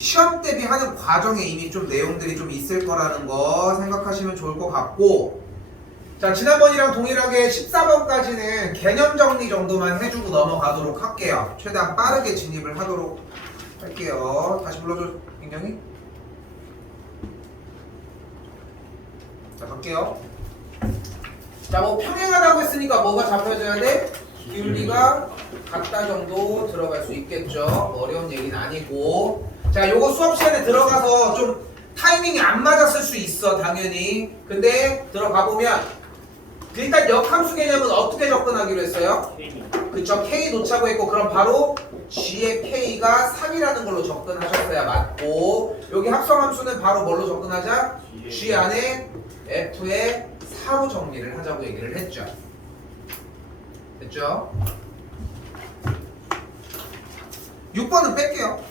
시험 대비하는 과정에 이미 좀 내용들이 좀 있을 거라는 거 생각하시면 좋을 것 같고, 자, 지난번이랑 동일하게 14번까지는 개념 정리 정도만 해주고 넘어가도록 할게요. 최대한 빠르게 진입을 하도록 할게요. 다시 불러줘, 민경이. 자, 갈게요. 자, 뭐 평행하다고 했으니까 뭐가 잡혀져야 돼? 기울기가 같다 정도 들어갈 수 있겠죠. 어려운 얘기는 아니고. 자, 요거 수업 시간에 들어가서 좀 타이밍이 안 맞았을 수 있어, 당연히. 근데 들어가 보면 일단 역함수 개념은 어떻게 접근하기로 했어요? 그쵸, K 놓자고 했고, 그럼 바로 G의 K가 3이라는 걸로 접근하셨어야 맞고, 여기 합성함수는 바로 뭘로 접근하자? G 안에 F의 4로 정리를 하자고 얘기를 했죠. 됐죠? 6번은 뺄게요.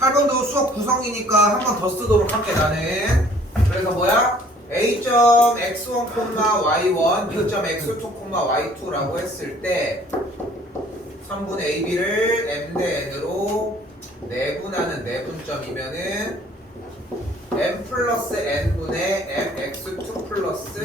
8번도 수업 구성이니까 한 번 더 쓰도록 할게, 나는. 그래서 뭐야? a.x1, y1, b.x2, y2라고 했을 때 3분의 ab를 m 대 n으로 내분하는 내분점이면은 m 플러스 n분의 mx2 플러스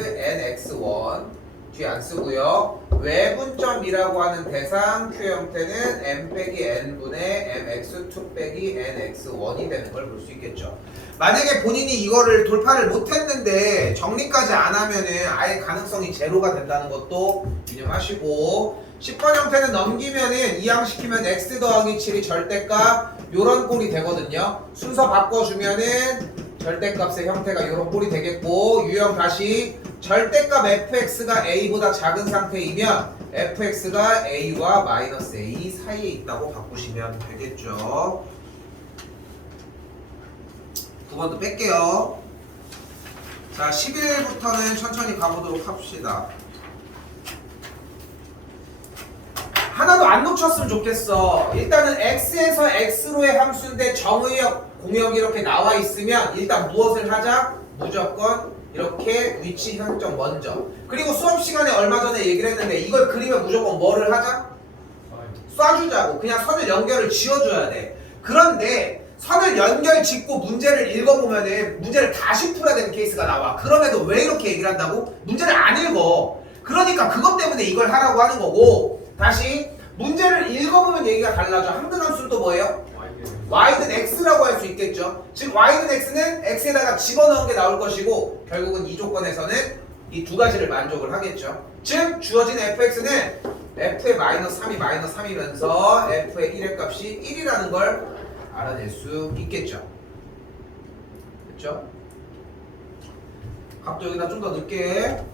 nx1 뒤에 안 쓰고요. 외분점이라고 하는 대상 q 형태는 m 빼기 n분의 mx2 빼기 nx1이 되는 걸 볼 수 있겠죠. 만약에 본인이 이거를 돌파를 못했는데 정리까지 안 하면은 아예 가능성이 제로가 된다는 것도 유념하시고, 10번 형태는 넘기면은 이항시키면 x 더하기 7이 절대값 요런 꼴이 되거든요. 순서 바꿔주면은 절대값의 형태가 요런 꼴이 되겠고, 유형 다시 절대값 fx가 a보다 작은 상태이면 fx가 a와 마이너스 a 사이에 있다고 바꾸시면 되겠죠. 두 번도 뺄게요. 자, 11부터는 천천히 가보도록 합시다. 하나도 안 놓쳤으면 좋겠어. 일단은 x에서 x로의 함수인데 정의역, 공역 이렇게 나와 있으면 일단 무엇을 하자? 무조건 이렇게 위치 설정 먼저. 그리고 수업 시간에 얼마 전에 얘기를 했는데 이걸 그리면 무조건 뭐를 하자? 쏴주자고. 그냥 선을 연결을 지어줘야 돼. 그런데 선을 연결 짓고 문제를 읽어보면은 문제를 다시 풀어야 되는 케이스가 나와. 그럼에도 왜 이렇게 얘기를 한다고? 문제를 안 읽어. 그러니까 그것 때문에 이걸 하라고 하는 거고, 다시 문제를 읽어보면 얘기가 달라져. 함등함수는 또 뭐예요? y는 x라고 할 수 있겠죠. 즉 y는 x는 x에다가 집어넣은 게 나올 것이고, 결국은 이 조건에서는 이 두 가지를 만족을 하겠죠. 즉 주어진 fx는 f의 마이너스 3이 마이너스 3이면서 f의 1의 값이 1이라는 걸 알아낼 수 있겠죠. 됐죠? 값도 여기다 좀 더 넣을게.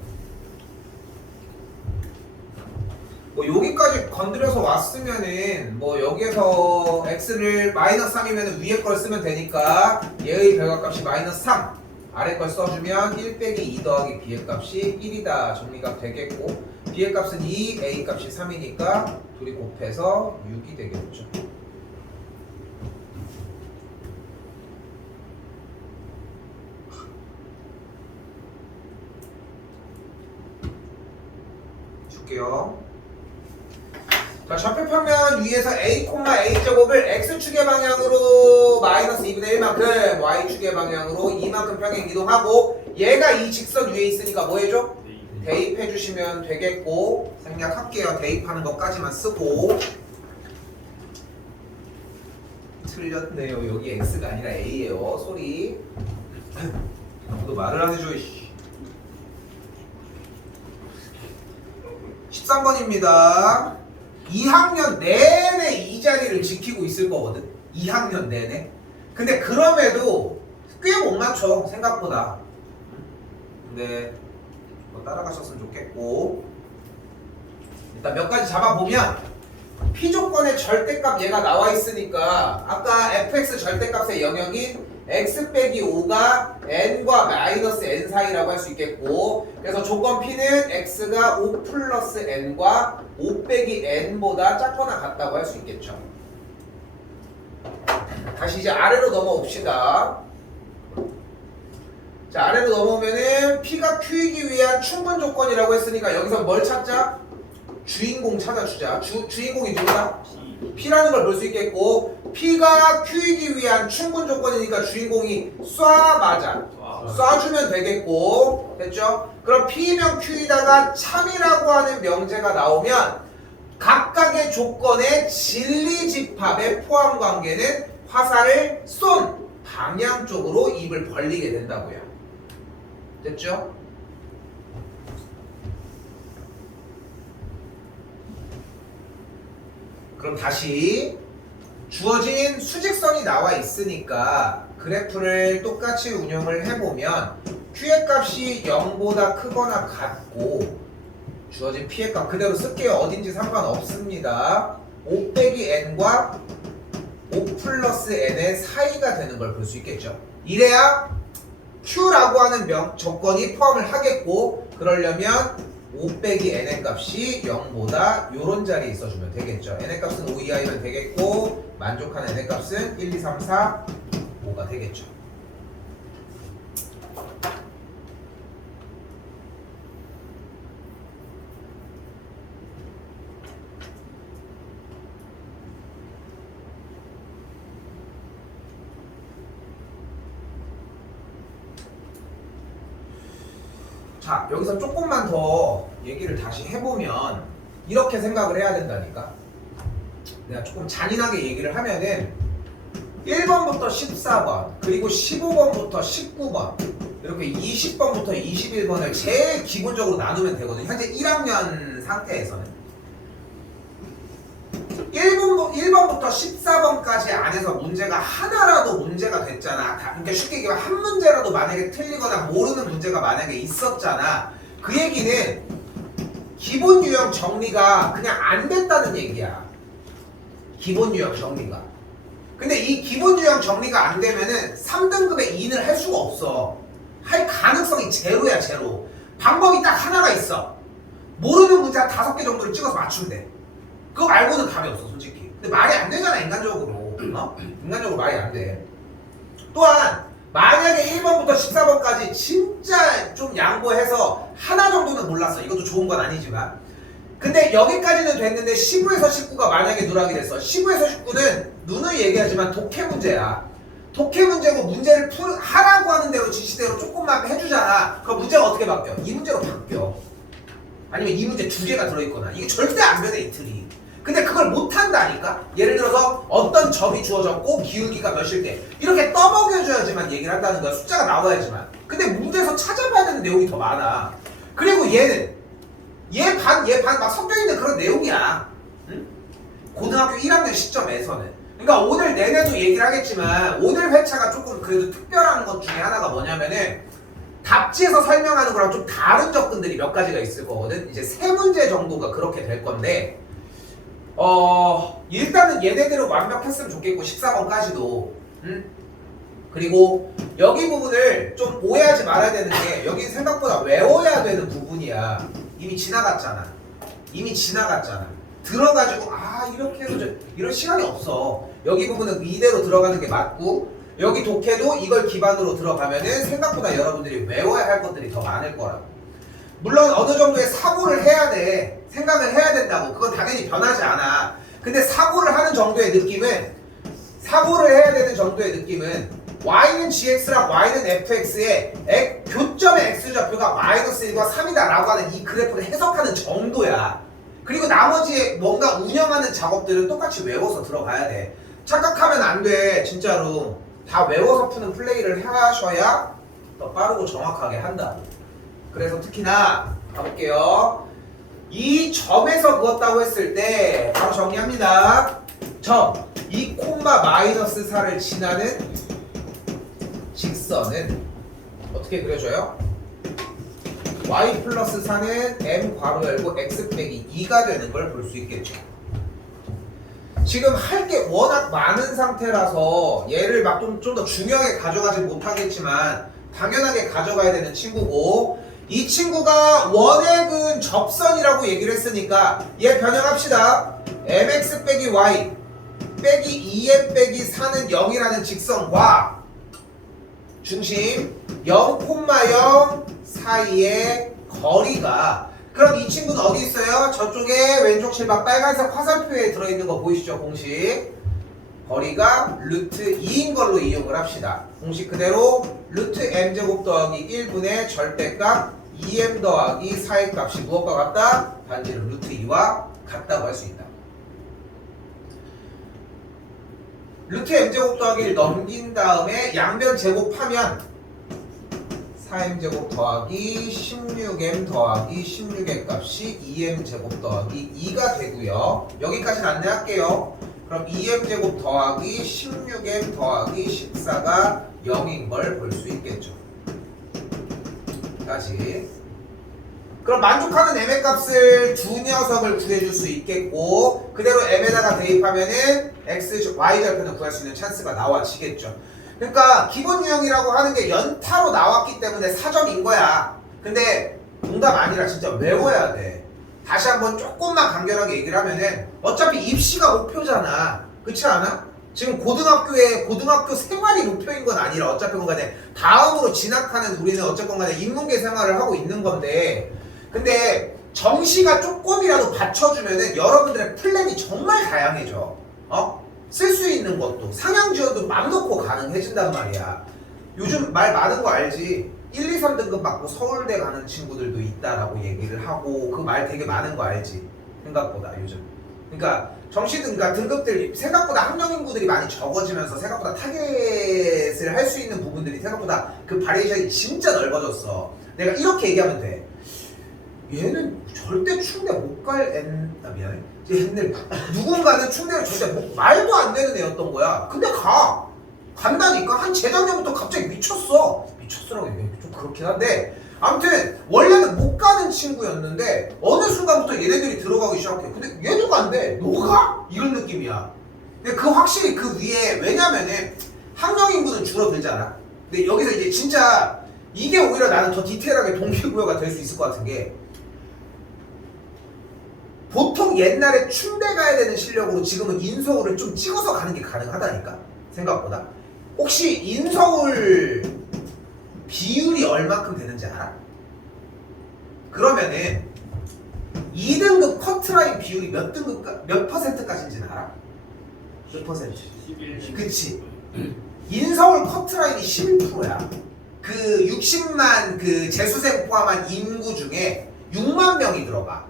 뭐 여기까지 건드려서 왔으면은 뭐 여기에서 x를 마이너스 3이면 위에 걸 쓰면 되니까 얘의 결과값이 마이너스 3, 아래 걸 써주면 1 빼기 2 더하기 b의 값이 1이다 정리가 되겠고, b의 값은 2, a 값이 3이니까 둘이 곱해서 6이 되겠죠. 줄게요. 자, 좌표평면 위에서 a, a제곱을 x축의 방향으로 마이너스 2분의 1만큼, y축의 방향으로 2만큼 평행 이동하고, 얘가 이 직선 위에 있으니까 뭐 해줘? 대입해 주시면 되겠고, 생략할게요. 대입하는 것까지만 쓰고. 틀렸네요. 여기 x가 아니라 a예요. 소리. 아무도 말을 안 해줘. 13번입니다. 2학년 내내 이 자리를 지키고 있을 거거든. 2학년 내내. 근데 그럼에도 꽤 못 맞춰, 생각보다. 근데 뭐 따라가셨으면 좋겠고, 일단 몇 가지 잡아보면 P조건의 절대값 얘가 나와 있으니까 아까 fx 절대값의 영역인 x 빼기 5가 n과 마이너스 n 사이라고 할 수 있겠고, 그래서 조건 P는 x가 5 플러스 n과 5 빼기 n보다 작거나 같다고 할 수 있겠죠. 다시 이제 아래로 넘어옵시다. 자, 아래로 넘어오면은 P가 Q이기 위한 충분 조건이라고 했으니까 여기서 뭘 찾자? 주인공 찾아주자. 주인공이 누구다? P라는 걸 볼 수 있겠고 P가 Q이기 위한 충분 조건이니까 주인공이 쏴 쏴주면 되겠고 됐죠? 그럼 P면 Q이다가 참이라고 하는 명제가 나오면 각각의 조건의 진리집합의 포함관계는 화살을 쏜 방향 쪽으로 입을 벌리게 된다고요. 됐죠? 그럼 다시 주어진 수직선이 나와 있으니까 그래프를 똑같이 운영을 해보면 Q의 값이 0보다 크거나 같고 주어진 P의 값 그대로 쓸게요. 어딘지 상관없습니다. 5 빼기 N과 5 플러스 N의 사이가 되는 걸 볼 수 있겠죠. 이래야 Q라고 하는 조건이 포함을 하겠고 그러려면 5 빼기 N의 값이 0보다 요런 자리에 있어주면 되겠죠. N의 값은 5 이하이면 되겠고 만족하는 N의 값은 1, 2, 3, 4, 5가 되겠죠. 자, 여기서 조금만 더 얘기를 다시 해보면 이렇게 생각을 해야 된다니까. 내가 조금 잔인하게 얘기를 하면은 1번부터 14번 그리고 15번부터 19번 이렇게 20번부터 21번을 제일 기본적으로 나누면 되거든요. 현재 1학년 상태에서는 1번부터 14번까지 안에서 문제가 하나라도 문제가 됐잖아. 그러니까 쉽게 얘기하면 한 문제라도 만약에 틀리거나 모르는 문제가 만약에 있었잖아. 그 얘기는 기본 유형 정리가 그냥 안 됐다는 얘기야. 기본 유형 정리가. 근데 이 기본 유형 정리가 안 되면은 3등급의 인을 할 수가 없어. 할 가능성이 제로야, 제로. 방법이 딱 하나가 있어. 모르는 문제 한 5개 정도를 찍어서 맞추면 돼. 그거 말고는 감이 없어, 솔직히. 근데 말이 안 되잖아, 인간적으로. 인간적으로 말이 안 돼. 또한 만약에 1번부터 14번까지 진짜 좀 양보해서 하나 정도는 몰랐어. 이것도 좋은 건 아니지만. 근데 여기까지는 됐는데 15에서 19가 만약에 누락이 됐어. 15에서 19는 누누이 얘기하지만 독해 문제야. 독해 문제고 문제를 하라고 하는 대로 지시대로 조금만 해주잖아. 그럼 문제가 어떻게 바뀌어? 이 문제로 바뀌어. 아니면 이 문제 2개가 들어있거나. 이게 절대 안 변해, 이 틀이. 근데 그걸 못한다니까? 예를 들어서 어떤 점이 주어졌고 기울기가 몇일 때 이렇게 떠먹여줘야지만 얘기를 한다는 거야. 숫자가 나와야지만. 근데 문제에서 찾아봐야 되는 내용이 더 많아. 그리고 얘는 얘 반 막 섞여있는 그런 내용이야. 응? 고등학교 1학년 시점에서는. 그러니까 오늘 내내도 얘기를 하겠지만 오늘 회차가 조금 그래도 특별한 것 중에 하나가 뭐냐면은 답지에서 설명하는 거랑 좀 다른 접근들이 몇 가지가 있을 거거든. 이제 3문제 정도가 그렇게 될 건데 일단은 얘네들은 완벽했으면 좋겠고 14번까지도 그리고 여기 부분을 좀 오해하지 말아야 되는 게 여기 생각보다 외워야 되는 부분이야. 이미 지나갔잖아. 들어가지고 이렇게 해서 이럴 시간이 없어. 여기 부분은 이대로 들어가는 게 맞고 여기 독해도 이걸 기반으로 들어가면은 생각보다 여러분들이 외워야 할 것들이 더 많을 거라고. 물론 어느 정도의 사고를 해야 돼. 생각을 해야 된다고. 그건 당연히 변하지 않아. 근데 사고를 하는 정도의 느낌은 y는 gx랑 y는 fx의 교점의 x좌표가 마이너스 1과 3이다 라고 하는 이 그래프를 해석하는 정도야. 그리고 나머지 뭔가 운영하는 작업들은 똑같이 외워서 들어가야 돼. 착각하면 안 돼. 진짜로 다 외워서 푸는 플레이를 하셔야 더 빠르고 정확하게 한다. 그래서 특히나 가볼게요. 이 점에서 그었다고 했을 때 바로 정리합니다. 점 2, 마이너스 4를 지나는 직선은 어떻게 그려져요? y 플러스 4는 m 괄호 열고 x 빼기 2가 되는 걸 볼 수 있겠죠. 지금 할 게 워낙 많은 상태라서 얘를 막 좀 더 중요하게 가져가지 못하겠지만 당연하게 가져가야 되는 친구고 이 친구가 원액은 접선이라고 얘기를 했으니까 얘 변형합시다. mx 빼기 y 빼기 2m 빼기 4는 0이라는 직선과 중심 0,0 사이의 거리가 그럼 이 친구는 어디 있어요? 저쪽에 왼쪽 칠박 빨간색 화살표에 들어있는 거 보이시죠? 공식. 거리가 루트 2인 걸로 이용을 합시다. 공식 그대로 루트 m제곱 더하기 1분의 절대값 2m 더하기 4의 값이 무엇과 같다? 반지름 루트 2와 같다고 할 수 있다. 루트 m제곱 더하기 1 넘긴 다음에 양변 제곱하면 4m제곱 더하기 16m 더하기 16의 값이 2m제곱 더하기 2가 되고요. 여기까지는 안내할게요. 그럼 2m제곱 더하기 16m 더하기 14가 0인 걸 볼 수 있겠죠. 다시. 그럼 만족하는 m의 값을 두 녀석을 구해줄 수 있겠고 그대로 m에다가 대입하면은 x, y 절편을 구할 수 있는 찬스가 나와지겠죠. 그러니까 기본 유형이라고 하는 게 연타로 나왔기 때문에 4점인 거야. 근데 농담 아니라 진짜 외워야 돼. 다시 한번 조금만 간결하게 얘기를 하면은 어차피 입시가 목표잖아. 그렇지 않아? 지금 고등학교 생활이 목표인 건 아니라 어차피 간에 다음으로 진학하는 우리는 어쨌건 간에 인문계 생활을 하고 있는 건데 근데 정시가 조금이라도 받쳐주면은 여러분들의 플랜이 정말 다양해져. 쓸 수 있는 것도 상향 지원도 맘 놓고 가능해진단 말이야. 요즘 말 많은 거 알지? 1, 2, 3등급 받고 서울대 가는 친구들도 있다라고 얘기를 하고 그 말 되게 많은 거 알지? 생각보다 요즘. 그러니까 정시등급 등급들 생각보다 학령 인구들이 많이 적어지면서 생각보다 타겟을 할 수 있는 부분들이 생각보다 그 바리에이션이 진짜 넓어졌어. 내가 이렇게 얘기하면 돼. 얘는 절대 충대 못 갈 미안해. 얘는 누군가는 충대를 절대 말도 안 되는 애였던 거야. 근데 간다니까. 한 재작년부터 갑자기 미쳤어라고 얘기해 좀 그렇긴 한데 아무튼 원래는 못 가는 친구였는데 어느 순간부터 얘네들이 들어가기 시작해. 근데 얘도 간대. 너가? 이런 느낌이야. 근데 확실히 그 위에 왜냐면은 학령 인구는 줄어들잖아. 근데 여기서 이제 진짜 이게 오히려 나는 더 디테일하게 동기부여가 될 수 있을 것 같은 게 보통 옛날에 충대 가야 되는 실력으로 지금은 인서울을 좀 찍어서 가는 게 가능하다니까 생각보다. 혹시 인서울 비율이 얼마큼 되는지 알아? 그러면은 2등급 커트라인 비율이 몇 퍼센트까지인지는 알아? 몇 퍼센트? 11. 그치. 인서울 커트라인이 11%야. 그 60만 그 재수생 포함한 인구 중에 6만 명이 들어가.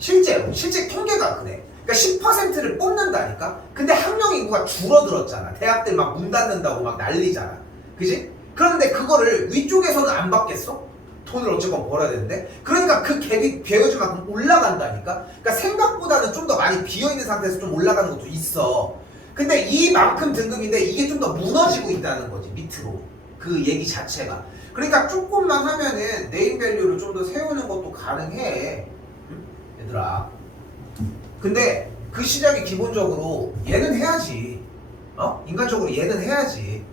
실제 통계가 그래. 그러니까 10%를 뽑는다니까? 근데 학령 인구가 줄어들었잖아. 대학들 막 문 닫는다고 막 난리잖아. 그지? 그런데 그거를 위쪽에서는 안 받겠어? 돈을 어쨌건 벌어야 되는데? 그러니까 그 갭이 비어진 만큼 올라간다니까? 그러니까 생각보다는 좀 더 많이 비어있는 상태에서 좀 올라가는 것도 있어. 근데 이만큼 등급인데 이게 좀 더 무너지고 있다는 거지, 밑으로. 그 얘기 자체가. 그러니까 조금만 하면은 네임밸류를 좀 더 세우는 것도 가능해. 얘들아. 근데 그 시작이 기본적으로 얘는 해야지. 인간적으로 얘는 해야지.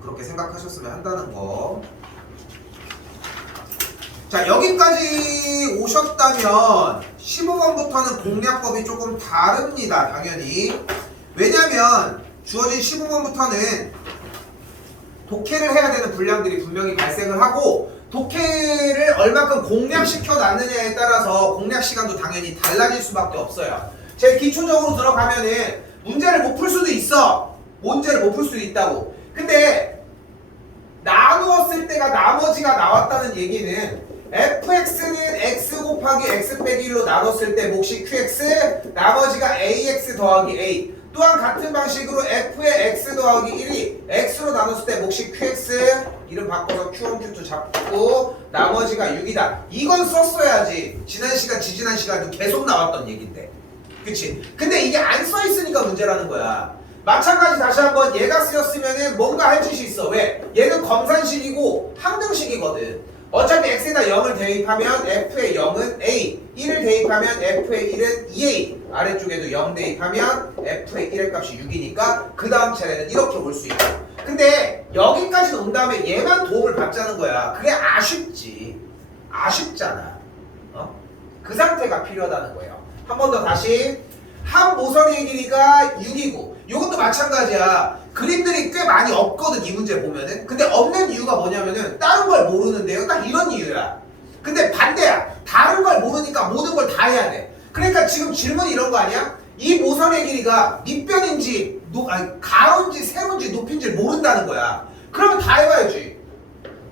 그렇게 생각하셨으면 한다는 거. 자, 여기까지 오셨다면 15번부터는 공략법이 조금 다릅니다. 당연히. 왜냐면 주어진 15번부터는 독해를 해야 되는 분량들이 분명히 발생을 하고 독해를 얼마큼 공략시켜 놨느냐에 따라서 공략 시간도 당연히 달라질 수밖에 없어요. 제일 기초적으로 들어가면은 문제를 못 풀 수도 있어. 문제를 못 풀 수도 있다고. 근데 나누었을 때가 나머지가 나왔다는 얘기는 fx는 x 곱하기 x 빼기 1로 나눴을 때 몫이 qx, 나머지가 ax 더하기 a. 또한 같은 방식으로 f의 x 더하기 1이 x로 나눴을 때 몫이 qx, 이름 바꿔서 q1, q2 잡고 나머지가 6이다. 이건 썼어야지. 지난 시간, 지지난 시간도 계속 나왔던 얘긴데. 그치? 근데 이게 안 써있으니까 문제라는 거야. 마찬가지 다시 한번 얘가 쓰였으면은 뭔가 할 짓이 있어. 왜? 얘는 검산식이고 항등식이거든. 어차피 x에다 0을 대입하면 f의 0은 a, 1을 대입하면 f의 1은 2a, 아래쪽에도 0 대입하면 f의 1의 값이 6이니까 그 다음 차례는 이렇게 올 수 있다. 근데 여기까지 온 다음에 얘만 도움을 받자는 거야. 그게 아쉽지. 아쉽잖아. 그 상태가 필요하다는 거예요. 한 번 더 다시. 한 모서리의 길이가 6이고 이것도 마찬가지야. 그림들이 꽤 많이 없거든, 이 문제 보면은. 근데 없는 이유가 뭐냐면은 다른 걸 모르는데요. 딱 이런 이유야. 근데 반대야. 다른 걸 모르니까 모든 걸 다 해야 돼. 그러니까 지금 질문이 이런 거 아니야? 이 모선의 길이가 밑변인지 가로인지 세로인지 높이인지 모른다는 거야. 그러면 다 해봐야지.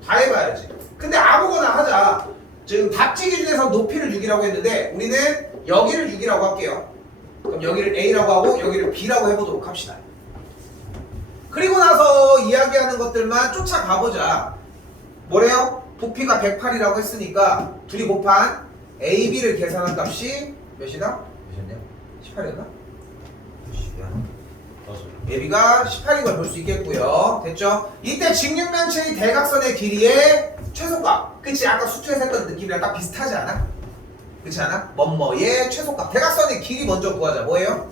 다 해봐야지. 근데 아무거나 하자. 지금 답지 기준에서 높이를 6이라고 했는데 우리는 여기를 6이라고 할게요. 그럼 여기를 A라고 하고 여기를 B라고 해보도록 합시다. 그리고 나서 이야기하는 것들만 쫓아가보자. 뭐래요? 부피가 108이라고 했으니까 둘이 곱한 AB를 계산한 값이 몇이다? 몇이었네요? 18이었나? AB가 18인 걸 볼 수 있겠고요. 됐죠? 이때 직육면체의 대각선의 길이의 최소값. 그치? 아까 수투에서 했던 느낌이랑 딱 비슷하지 않아? 그렇지 않아? 뭐뭐의 최소값. 대각선의 길이 먼저 구하자. 뭐예요?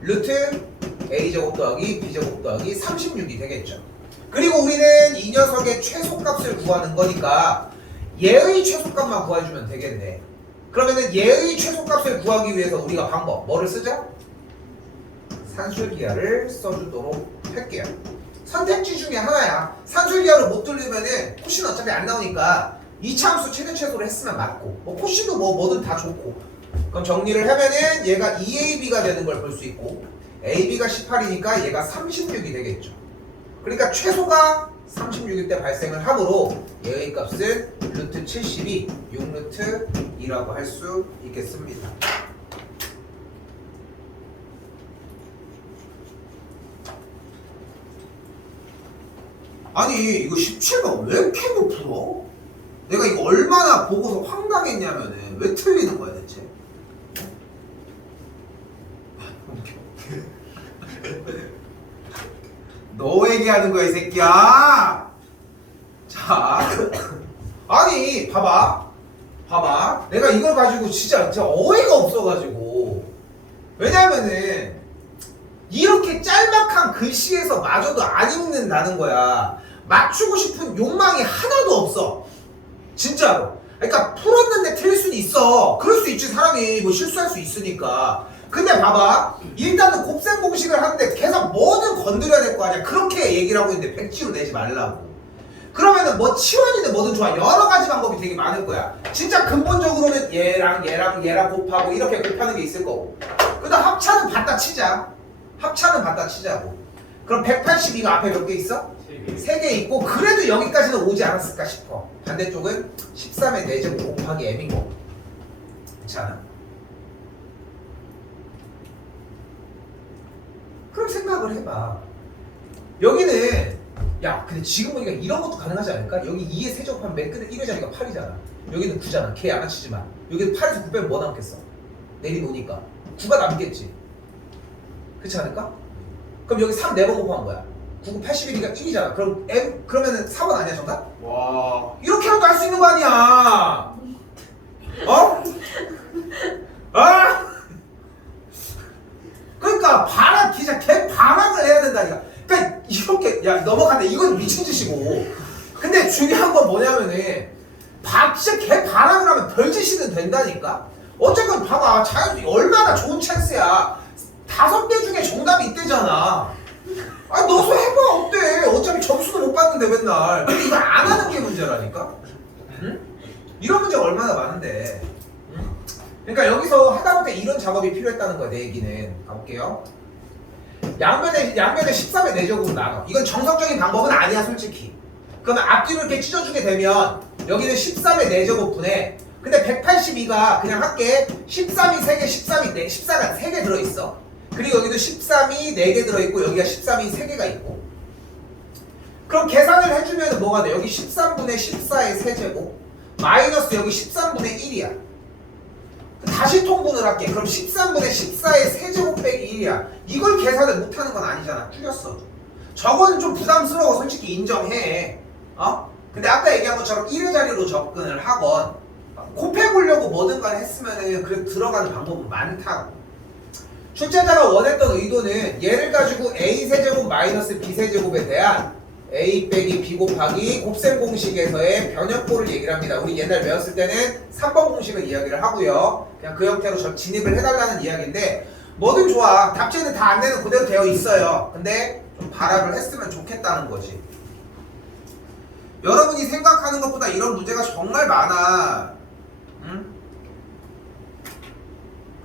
루트 A제곱 더하기 B제곱 더하기 36이 되겠죠. 그리고 우리는 이 녀석의 최소값을 구하는 거니까 얘의 최소값만 구해주면 되겠네. 그러면은 얘의 최소값을 구하기 위해서 우리가 방법 뭐를 쓰자? 산술기하를 써주도록 할게요. 선택지 중에 하나야. 산술기하를 못 돌리면은 코신 어차피 안 나오니까 이차함수 최대 최소로 했으면 맞고 뭐 코신도 뭐든 다 좋고. 그럼 정리를 하면은 얘가 2AB가 되는 걸 볼 수 있고 AB가 18이니까 얘가 36이 되겠죠. 그러니까 최소가 36일 때 발생을 하므로 얘의 값은 루트 70이 6루트 2라고 할 수 있겠습니다. 아니 이거 17가 왜 이렇게 못 풀어? 내가 이거 얼마나 보고서 황당했냐면은 왜 틀리는 거야 대체? 너에게 하는 거야 이 새끼야. 자 아니 봐봐 내가 이걸 가지고 진짜 어이가 없어가지고. 왜냐면은 이렇게 짤막한 글씨에서 마저도 안 읽는다는 거야. 맞추고 싶은 욕망이 하나도 없어 진짜로. 그러니까 풀었는데 틀릴 수는 있어. 그럴 수 있지. 사람이 뭐 실수할 수 있으니까. 근데 봐봐 일단은 곱셈 공식을 하는데 계속 뭐든 건드려야 될 거 아니야. 그렇게 얘기를 하고 있는데 백지로 내지 말라고. 그러면은 뭐 치환이든 뭐든 좋아. 여러 가지 방법이 되게 많을 거야. 진짜 근본적으로는 얘랑 곱하고 이렇게 곱하는 게 있을 거고. 그다음 합차는 받다 치자. 합차는 받다 치자고. 그럼 182가 앞에 몇 개 있어? 3개 있고 그래도 여기까지는 오지 않았을까 싶어. 반대쪽은 13의 4제곱 곱하기 m인 거고. 그렇지 않아? 그럼 생각을 해봐. 여기는 야 근데 지금 보니까 이런 것도 가능하지 않을까? 여기 2의 세제곱하면 맨 끝에 1의 자리가 8이잖아. 여기는 9잖아. 걔 양아치지만 여기는 8에서 9 빼면 뭐 남겠어? 내리놓으니까 9가 남겠지. 그렇지 않을까? 그럼 여기 3 4번 곱하면 뭐야? 9, 81이니까 1이잖아. 그러면은 4번 아니야 정답? 와. 이렇게라도 할 수 있는 거 아니야? 어? 아? 그러니까 진짜 개 반항을 해야 된다니까. 그러니까 이렇게 야 넘어간다. 이건 미친 짓이고. 근데 중요한 건 뭐냐면은 진짜 개 반항을 하면 별짓이는 된다니까. 어쨌건 봐봐 자연 얼마나 좋은 찬스야. 5개 중에 정답이 있대잖아. 아니 너도 해봐 어때? 어차피 점수도 못 받는데 맨날. 근데 이거 안 하는 게 문제라니까. 응? 이런 문제가 얼마나 많은데. 응? 그러니까 여기서 하다못해 이런 작업이 필요했다는 거야 내 얘기는. 가볼게요. 양면에 13의 4제곱으로 나눠. 이건 정석적인 방법은 아니야 솔직히. 그러면 앞뒤로 이렇게 찢어주게 되면 여기는 13의 4제곱분에 근데 182가 그냥 할게 13이 3개 14가 3개 들어있어. 그리고 여기도 13이 4개 들어있고 여기가 13이 3개가 있고. 그럼 계산을 해주면 뭐가 돼? 여기 13분의 14의 세제곱 마이너스 여기 13분의 1이야. 다시 통분을 할게. 그럼 13분의 14의 세제곱 빼기 1이야. 이걸 계산을 못하는 건 아니잖아. 줄였어도. 저거는 좀 부담스러워. 솔직히 인정해. 근데 아까 얘기한 것처럼 1의 자리로 접근을 하건 곱해보려고 뭐든 간에 했으면은 그래도 들어가는 방법은 많다고. 출제자가 원했던 의도는 얘를 가지고 a 세제곱 마이너스 b 세제곱에 대한 a 빼기 b 곱하기 곱셈 공식에서의 변형꼴을 얘기를 합니다. 우리 옛날 배웠을 때는 3번 공식을 이야기를 하고요. 그냥 그 형태로 진입을 해달라는 이야기인데 뭐든 좋아. 답지는 다 안 내는 그대로 되어 있어요. 근데 좀 발악을 했으면 좋겠다는 거지. 여러분이 생각하는 것보다 이런 문제가 정말 많아. 응?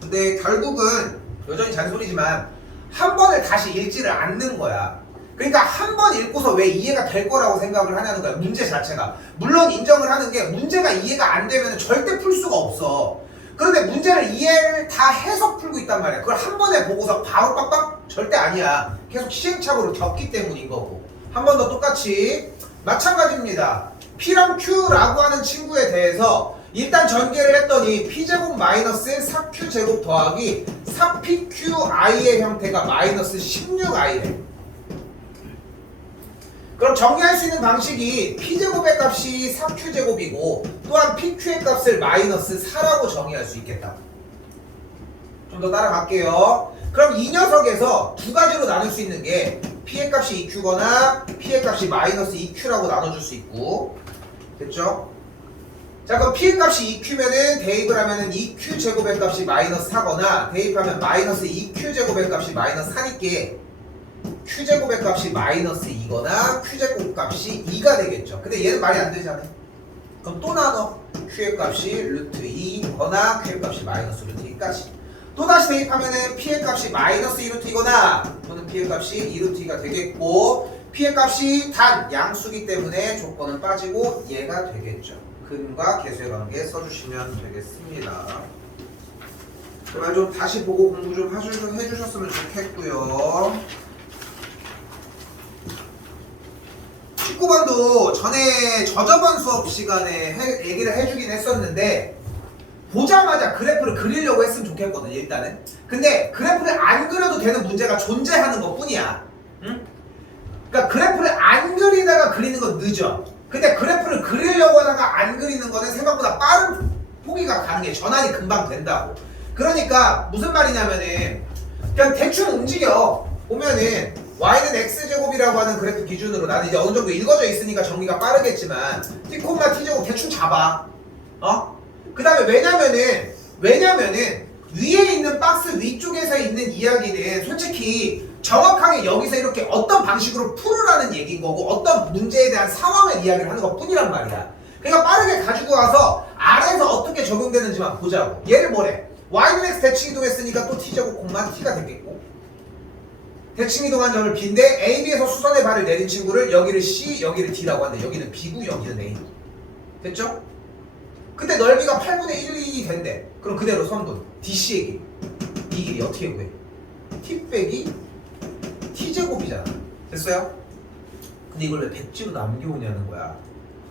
근데 결국은 여전히 잔소리지만 한 번을 다시 읽지를 않는 거야. 그러니까 한 번 읽고서 왜 이해가 될 거라고 생각을 하냐는 거야. 문제 자체가. 물론 인정을 하는 게 문제가 이해가 안 되면 절대 풀 수가 없어. 그런데 문제를 이해를 다 해서 풀고 있단 말이야. 그걸 한 번에 보고서 바로 빡빡 절대 아니야. 계속 시행착오를 겪기 때문인 거고. 한 번 더 똑같이 마찬가지입니다. P랑 Q라고 하는 친구에 대해서 일단 전개를 했더니 P제곱 마이너스 4Q제곱 더하기 4PQI의 형태가 마이너스 16I래. 그럼 정리할 수 있는 방식이 P제곱의 값이 4Q제곱이고 또한 PQ의 값을 마이너스 4라고 정의할 수 있겠다. 좀 더 따라갈게요. 그럼 이 녀석에서 두 가지로 나눌 수 있는 게 P의 값이 2Q거나 P의 값이 마이너스 2Q라고 나눠줄 수 있고, 됐죠? 자, 그럼 P의 값이 2Q면은 대입을 하면은 2Q제곱의 값이 마이너스 4거나 대입하면 마이너스 2Q제곱의 값이 마이너스 4니까 Q제곱의 값이 마이너스 2거나 Q제곱 값이 2가 되겠죠. 근데 얘는 말이 안 되잖아요. 그럼 또 나눠. Q의 값이 루트 2거나 Q의 값이 마이너스 루트 2까지. 또다시 대입하면은 P의 값이 마이너스 2루트 2거나 또는 P의 값이 2루트 2가 되겠고, P의 값이 단 양수기 때문에 조건은 빠지고 얘가 되겠죠. 근과 계수의 관계 써주시면 되겠습니다. 제발 좀 다시 보고 공부 좀 해주셨으면 좋겠고요. 19번도 전에 저저번 수업 시간에 얘기를 해주긴 했었는데 보자마자 그래프를 그리려고 했으면 좋겠거든 일단은. 근데 그래프를 안 그려도 되는 문제가 존재하는 것 뿐이야. 응? 그러니까 그래프를 안 그리다가 그리는 건 늦어. 근데 그래프를 그리려고 하다가 안 그리는 거는 생각보다 빠른 포기가 가능해. 전환이 금방 된다고. 그러니까 무슨 말이냐면은 그냥 대충 움직여 보면은 y는 x제곱이라고 하는 그래프 기준으로 나는 이제 어느 정도 읽어져 있으니까 정리가 빠르겠지만 t, t제곱 대충 잡아. 그 다음에 왜냐면은 위에 있는 박스 위쪽에서 있는 이야기는 솔직히 정확하게 여기서 이렇게 어떤 방식으로 풀으라는 얘기인 거고 어떤 문제에 대한 상황을 이야기를 하는 것 뿐이란 말이야. 그러니까 빠르게 가지고 와서 아래에서 어떻게 적용되는지만 보자고. 얘를 뭐래? y는 x 대칭 이동했으니까 또 t제곱 콤마 t가 되겠고, 대칭 이동한 점을 b인데 AB에서 수선의 발을 내린 친구를 여기를 C, 여기를 D라고 하는데 여기는 B고 여기는 A. 됐죠? 근데 넓이가 8분의 1이 된대. 그럼 그대로 선분 DC의 길이, 이 길이 어떻게 구해? T 빼기 T제곱이잖아. 됐어요? 근데 이걸 왜 백지로 남겨오냐는 거야.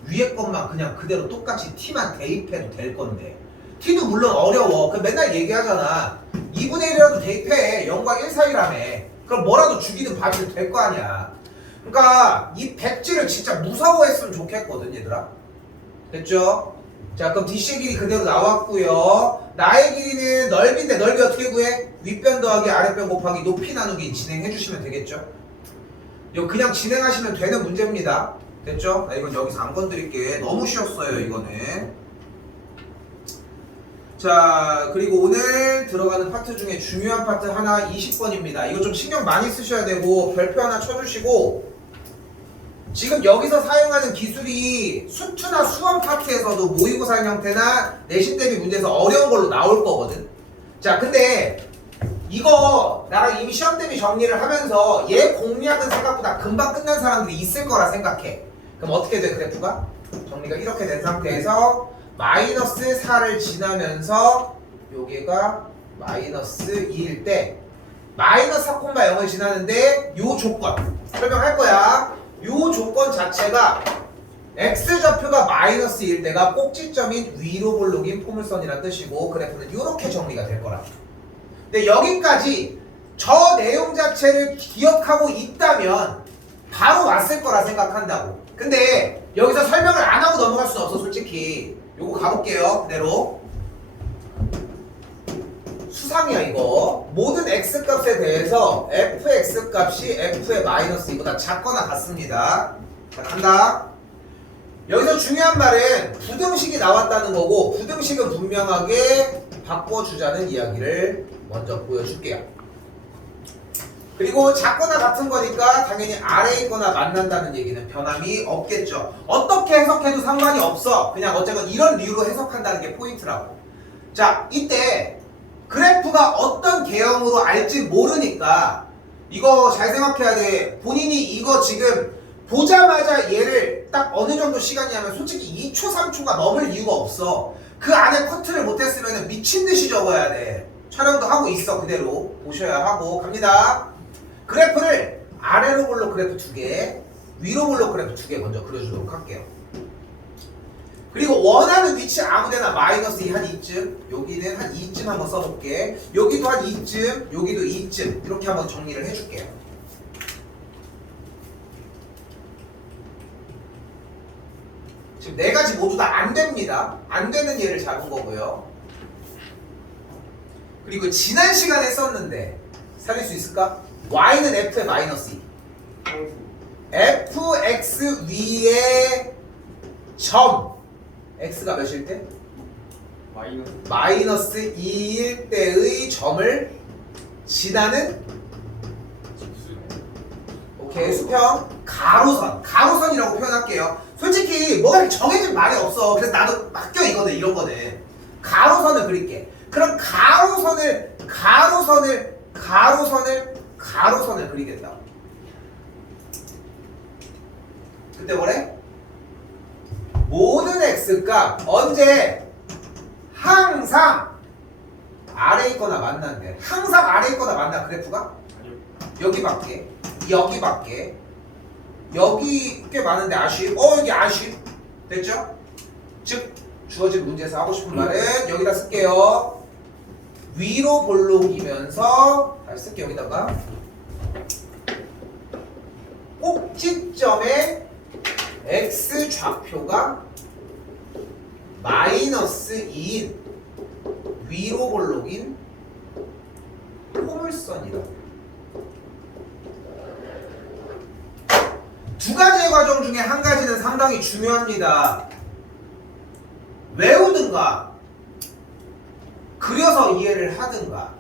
위에 것만 그냥 그대로 똑같이 T만 대입해도 될 건데 T도 물론 어려워. 그 맨날 얘기하잖아. 2분의 1이라도 대입해. 0과 1 사이라며. 그럼 뭐라도 주기든 봐도 될 거 아니야. 그러니까 이 백지를 진짜 무서워했으면 좋겠거든 얘들아. 됐죠? 자, 그럼 DC의 길이 그대로 나왔고요. 나의 길이는 넓이인데 넓이 어떻게 구해? 윗변 더하기 아랫변 곱하기 높이 나누기 진행해 주시면 되겠죠? 이거 그냥 진행하시면 되는 문제입니다. 됐죠? 나 이건 여기서 안 건드릴게. 너무 쉬웠어요 이거는. 자, 그리고 오늘 들어가는 파트 중에 중요한 파트 하나 20번입니다. 이거 좀 신경 많이 쓰셔야 되고 별표 하나 쳐주시고, 지금 여기서 사용하는 기술이 수투나 수험 파트에서도 모의고사 형태나 내신 대비 문제에서 어려운 걸로 나올 거거든. 자, 근데 이거 나랑 이미 시험 대비 정리를 하면서 얘 공략은 생각보다 금방 끝난 사람들이 있을 거라 생각해. 그럼 어떻게 돼 그래프가? 정리가 이렇게 된 상태에서 마이너스 4를 지나면서 여기가 마이너스 2일 때 마이너스 4,0을 지나는데 요 조건 설명할 거야. 요 조건 자체가 x좌표가 마이너스 1 때가 꼭지점인 위로 볼록인 포물선이라는 뜻이고, 그래프는 이렇게 정리가 될 거라. 근데 여기까지 저 내용 자체를 기억하고 있다면 바로 왔을 거라 생각한다고. 근데 여기서 설명을 안 하고 넘어갈 수는 없어 솔직히. 요거 가볼게요 그대로. 수상이야 이거. 모든 x값에 대해서 fx 값이 f의 마이너스 이보다 작거나 같습니다. 자, 간다. 여기서 중요한 말은 부등식이 나왔다는 거고, 부등식은 분명하게 바꿔주자는 이야기를 먼저 보여줄게요. 그리고 작거나 같은 거니까 당연히 아래에 있거나 만난다는 얘기는 변함이 없겠죠. 어떻게 해석해도 상관이 없어. 그냥 어쨌건 이런 류로 해석한다는 게 포인트라고. 자, 이때 그래프가 어떤 개형으로 알지 모르니까 이거 잘 생각해야 돼. 본인이 이거 지금 보자마자 얘를 딱 어느 정도 시간이냐면 솔직히 2초, 3초가 넘을 이유가 없어. 그 안에 커트를 못했으면 미친 듯이 적어야 돼. 촬영도 하고 있어. 그대로 보셔야 하고. 갑니다. 그래프를 아래로 볼록 그래프 2개, 위로 볼록 그래프 2개 먼저 그려주도록 할게요. 그리고 원하는 위치 아무데나 마이너스 2 한 이쯤, 여기는 한 2쯤 한번 써볼게. 여기도 한 2쯤, 여기도 2쯤 이렇게 한번 정리를 해줄게요. 지금 네 가지 모두 다 안 됩니다. 안 되는 예를 잡은 거고요. 그리고 지난 시간에 썼는데 살릴 수 있을까? y는 f의 마이너스 2. fx 위에 점 x가 몇일 때? 마이너스 2일 때의 점을 지나는 오케이 수평 가로선이라고 표현할게요. 솔직히 뭐가 이렇게 정해진 말이 없어. 그래서 나도 맡겨 이거는 이런 거는 가로선을 그릴게. 그럼 가로선을 그리겠다. 그때 뭐래? 모든 x값 언제 항상 아래 있거나 만난대. 항상 아래 있거나 만나 그래프가? 여기밖에 여기 꽤 많은데 아쉽? 여기 아쉽? 됐죠? 즉 주어진 문제에서 하고 싶은 말은 여기다 쓸게요. 위로 볼록이면서 다시 쓸게요. 여기다가 꼭지점의 x 좌표가 마이너스 2인 위로 볼록인 포물선이다. 두 가지의 과정 중에 한 가지는 상당히 중요합니다. 외우든가 그려서 이해를 하든가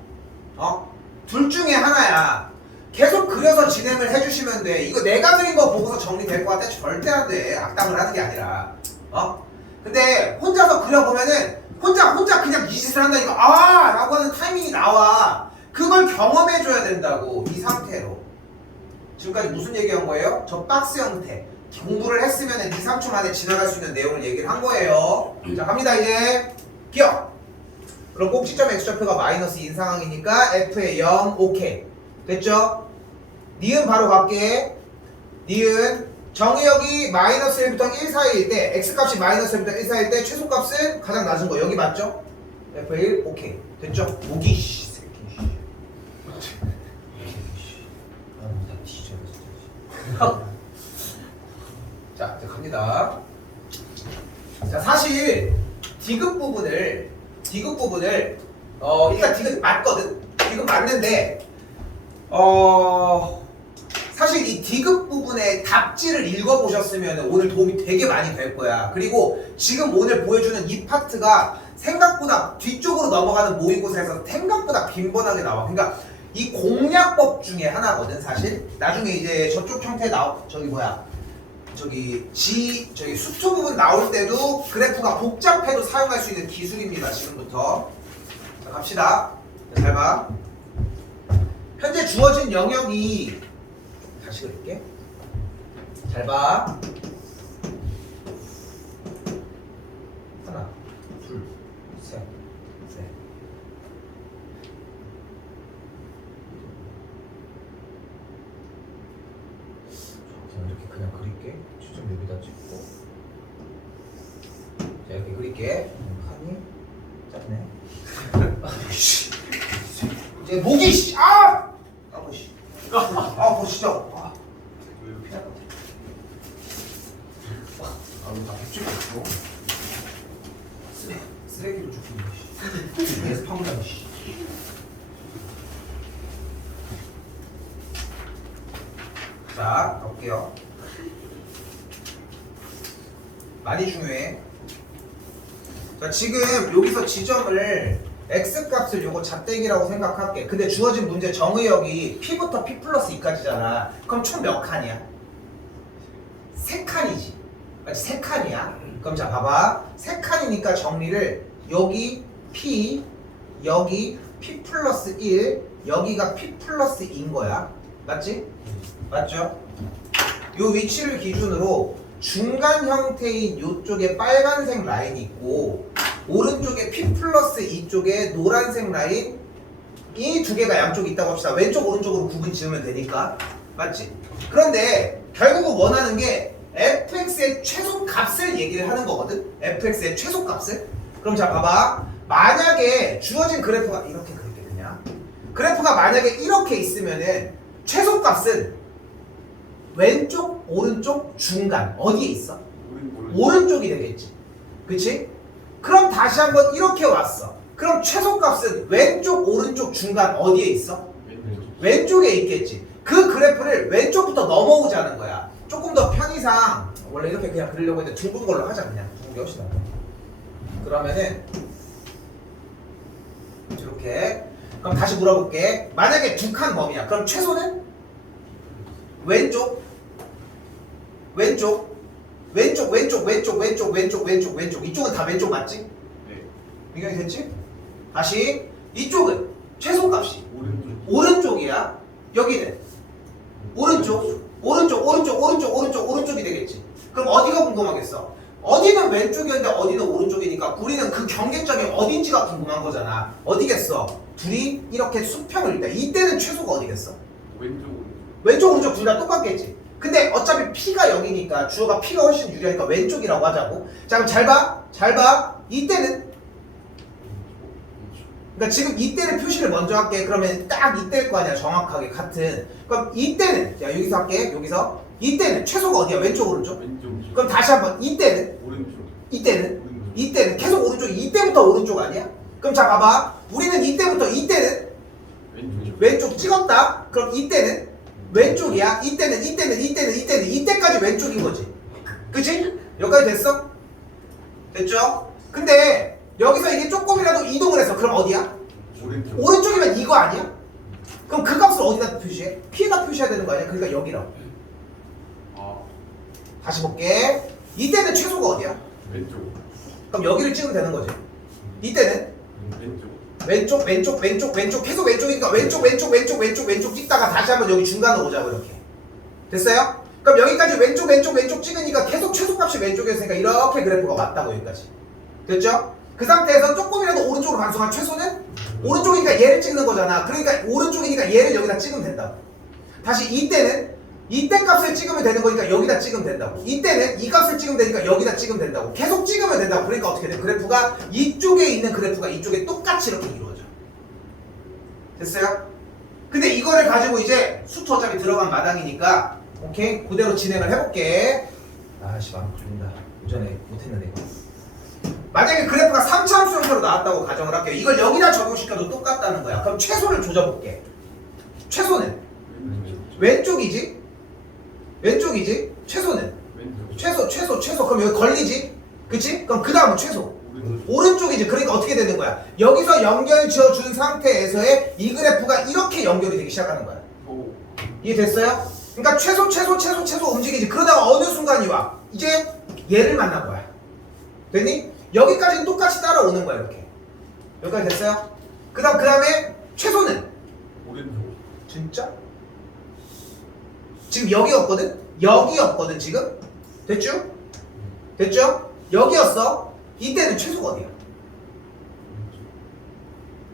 둘 중에 하나야. 계속 그려서 진행을 해주시면 돼. 이거 내가 그린 거 보고서 정리될 것 같아? 절대 안 돼. 악담을 하는 게 아니라 근데 혼자서 그려보면은 혼자 그냥 이 짓을 한다니까 라고 하는 타이밍이 나와. 그걸 경험해줘야 된다고. 이 상태로 지금까지 무슨 얘기한 거예요? 저 박스 형태 공부를 했으면 2, 3초 만에 지나갈 수 있는 내용을 얘기를 한 거예요. 자 갑니다. 이제 기억. 그럼 꼭지점 x좌표가 마이너스 2인 상황이니까 f의 0 오케이 됐죠? 니은 바로 갈게. 니은 정의역이 마이너스 1부터 1 사이일 때 x값이 마이너스 1부터 1 사이일 때 최소값은 가장 낮은 거 여기 맞죠? f1 오케이 됐죠? 모기 씨 새끼 자 이제 갑니다. 자 사실 디귿 부분을 일단 디귿 맞거든. 디귿 맞는데 사실 이 디귿 부분의 답지를 읽어보셨으면 오늘 도움이 되게 많이 될 거야. 그리고 지금 오늘 보여주는 이 파트가 생각보다 뒤쪽으로 넘어가는 모의고사에서 생각보다 빈번하게 나와. 그러니까 이 공략법 중에 하나거든 사실. 나중에 이제 저쪽 형태 저기 수투 부분 나올 때도 그래프가 복잡해도 사용할 수 있는 기술입니다. 지금부터. 자, 갑시다. 잘 봐. 현재 주어진 영역이 다시 그릴게. 잘 봐. 하나, 둘, 셋, 넷. 그냥 그릴게. 추점 여기다 찍고. 자 이렇게 그릴게. 하니? 짧네. 이제 목이 씨. 보시. 보시죠. 왜 이렇게 피하다. 나 붙이고 있어. 쓰레기로 죽이네. 씨. 계속 파묻다니 씨. 자, 가볼게요. 많이 중요해. 자, 지금 여기서 지점을 x값을 요거 잣대기라고 생각할게. 근데 주어진 문제 정의역이 p부터 p 플러스 2까지잖아. 그럼 총 몇 칸이야? 3칸이지. 맞지? 3칸이야. 그럼 자 봐봐. 3칸이니까 정리를 여기 p, 여기 p 플러스 1, 여기가 p 플러스 2인 거야. 맞지? 맞죠? 요 위치를 기준으로 중간 형태인 요쪽에 빨간색 라인이 있고 오른쪽에 P 플러스 2쪽에 노란색 라인 이 두 개가 양쪽에 있다고 합시다. 왼쪽 오른쪽으로 구분 지으면 되니까. 맞지? 그런데 결국은 원하는 게 fx의 최소값을 얘기를 하는 거거든. fx의 최소값을. 그럼 자 봐봐. 만약에 주어진 그래프가 이렇게 그릴게 그냥. 그래프가 만약에 이렇게 있으면은 최소값은 왼쪽, 오른쪽, 중간 어디에 있어? 오른쪽이 되겠지. 그치? 그럼 다시 한번 이렇게 왔어. 그럼 최소값은 왼쪽, 오른쪽, 중간 어디에 있어? 왼쪽에 있겠지. 그 그래프를 왼쪽부터 넘어오자는 거야. 조금 더 편의상 원래 이렇게 그냥 그리려고 했는데 둥근 걸로 하자. 그냥 둥근 게 훨씬 나아. 그러면은 이렇게. 그럼 다시 물어볼게. 만약에 두 칸 범위야. 그럼 최소는? 왼쪽, 왼쪽, 왼쪽, 왼쪽, 왼쪽, 왼쪽, 왼쪽, 왼쪽, 왼쪽. 이쪽은 다 왼쪽 맞지? 네. 이게 됐지? 다시 이쪽은 최소값이 오른쪽. 오른쪽이야. 여기는 오른쪽, 오른쪽, 오른쪽, 오른쪽, 오른쪽, 오른쪽이 되겠지. 그럼 어디가 궁금하겠어? 어디는 왼쪽이었는데 어디는 오른쪽이니까 우리는 그 경계점이 어딘지가 궁금한 거잖아. 어디겠어? 둘이 이렇게 수평을 일때 이때는 최소가 어디겠어? 왼쪽. 왼쪽 오른쪽 둘 다 똑같겠지. 근데 어차피 P가 0이니까 주어가 P가 훨씬 유리하니까 왼쪽이라고 하자고. 자 그럼 잘 봐. 잘 봐. 이때는 그러니까 지금 이때를 표시를 먼저 할게. 그러면 딱 이때일 거 아니야. 정확하게 같은. 그럼 이때는 자 여기서 할게. 여기서 이때는 최소가 어디야? 왼쪽 오른쪽? 왼쪽. 그럼 다시 한번 이때는 오른쪽. 이때는 오른쪽. 이때는 계속 오른쪽이 이때부터 오른쪽 아니야? 그럼 자 봐봐. 우리는 이때부터 이때는 왼쪽. 왼쪽 찍었다. 그럼 이때는 왼쪽이야. 이때는 이때까지 왼쪽인 거지. 그치? 여기까지 됐어? 됐죠? 근데 여기서 이게 조금이라도 이동을 했어. 그럼 어디야? 오른쪽. 오른쪽이면 이거 아니야? 그럼 그 값을 어디다 표시해? P에다 표시해야 되는 거 아니야? 그러니까 여기라고. 아. 다시 볼게. 이때는 최소가 어디야? 왼쪽. 그럼 여기를 찍으면 되는 거지. 이때는 왼쪽. 왼쪽 계속 왼쪽이니까 왼쪽 찍다가 다시 한번 여기 중간으로 오자고 이렇게. 됐어요? 그럼 여기까지 왼쪽 찍으니까 계속 최소값이 왼쪽이었으니까 이렇게 그래프가 왔다고 여기까지. 됐죠? 그 상태에서 조금이라도 오른쪽으로 반송한 최소는 오른쪽이니까 얘를 찍는 거잖아. 그러니까 오른쪽이니까 얘를 여기다 찍으면 된다고. 다시 이때는 이때 값을 찍으면 되는 거니까 여기다 찍으면 된다고. 이때는 이 값을 찍으면 되니까 여기다 찍으면 된다고. 계속 찍으면 된다고. 그러니까 어떻게 돼? 그래프가 이쪽에 있는 그래프가 이쪽에 똑같이 이렇게 이루어져. 됐어요? 근데 이거를 가지고 이제 수트 어차피 들어간 마당이니까 오케이? 그대로 진행을 해볼게. 아씨 마음 걸린다. 오전에 못했는데 이거. 만약에 그래프가 3차함수 형태로 나왔다고 가정을 할게요. 이걸 여기다 적용시켜도 똑같다는 거야. 그럼 최소를 조져볼게. 최소는 왼쪽이지? 왼쪽이지? 최소는? 왼쪽. 최소. 그럼 여기 걸리지? 그치? 그럼 그 다음은 최소. 오른쪽이지. 그러니까 어떻게 되는 거야? 여기서 연결 지어준 상태에서의 이 그래프가 이렇게 연결이 되기 시작하는 거야. 오. 이해됐어요? 그러니까 최소 움직이지. 그러다가 어느 순간이 와. 이제 얘를 만난 거야. 됐니? 여기까지는 똑같이 따라오는 거야 이렇게. 여기까지 됐어요? 그 다음에 최소는? 오른쪽. 진짜? 지금 여기였거든? 여기였거든 지금? 됐죠? 됐죠? 여기였어. 이때는 최소가 어디야?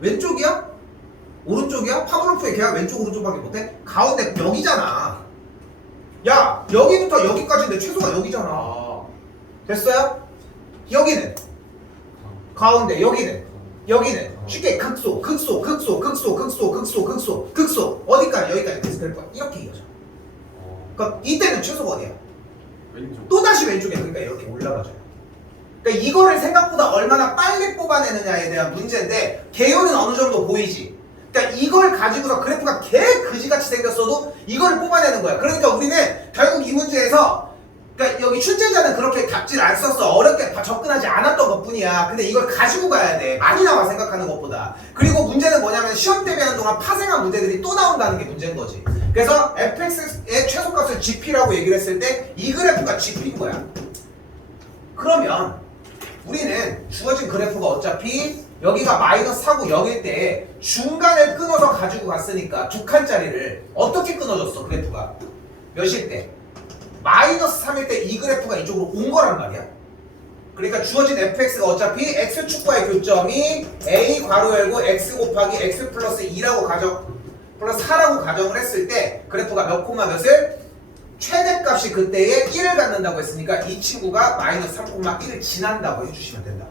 왼쪽이야? 오른쪽이야? 파브로프의 걔가 왼쪽 오른쪽밖에 못해? 가운데 여기잖아. 야 여기부터 여기까지인데 최소가 여기잖아. 아. 됐어요? 여기는 가운데, 여기는 쉽게 극소 어디까지? 여기까지. 그래서 그래프가 이렇게 이어져. 그럼 이때는 최소가 어디야? 왼쪽. 또다시 왼쪽에. 그러니까 이렇게 올라가줘요. 그러니까 이거를 생각보다 얼마나 빨리 뽑아내느냐에 대한 문제인데 개요는 어느 정도 보이지? 그러니까 이걸 가지고서 그래프가 개 그지같이 생겼어도 이거를 뽑아내는 거야. 그러니까 우리는 결국 이 문제에서 그러니까 여기 출제자는 그렇게 답지를 안 썼어. 어렵게 접근하지 않았던 것뿐이야. 근데 이걸 가지고 가야 돼. 많이 나와 생각하는 것보다. 그리고 문제는 뭐냐면 시험 대비하는 동안 파생한 문제들이 또 나온다는 게 문제인 거지. 그래서 fx의 최소값을 gp라고 얘기를 했을 때 이 그래프가 gp인 거야. 그러면 우리는 주어진 그래프가 어차피 여기가 마이너스 4고 0일 때 중간을 끊어서 가지고 갔으니까 두 칸짜리를 어떻게 끊어줬어 그래프가? 몇일 때? 마이너스 3일 때 이 그래프가 이쪽으로 온 거란 말이야. 그러니까 주어진 fx가 어차피 x축과의 교점이 a 괄호 열고 x 곱하기 x 플러스 2라고 플러스 4라고 가정을 했을 때 그래프가 몇 콤마 몇을? 최대값이 그때에 1을 갖는다고 했으니까 이 친구가 마이너스 3,1을 지난다고 해주시면 된다.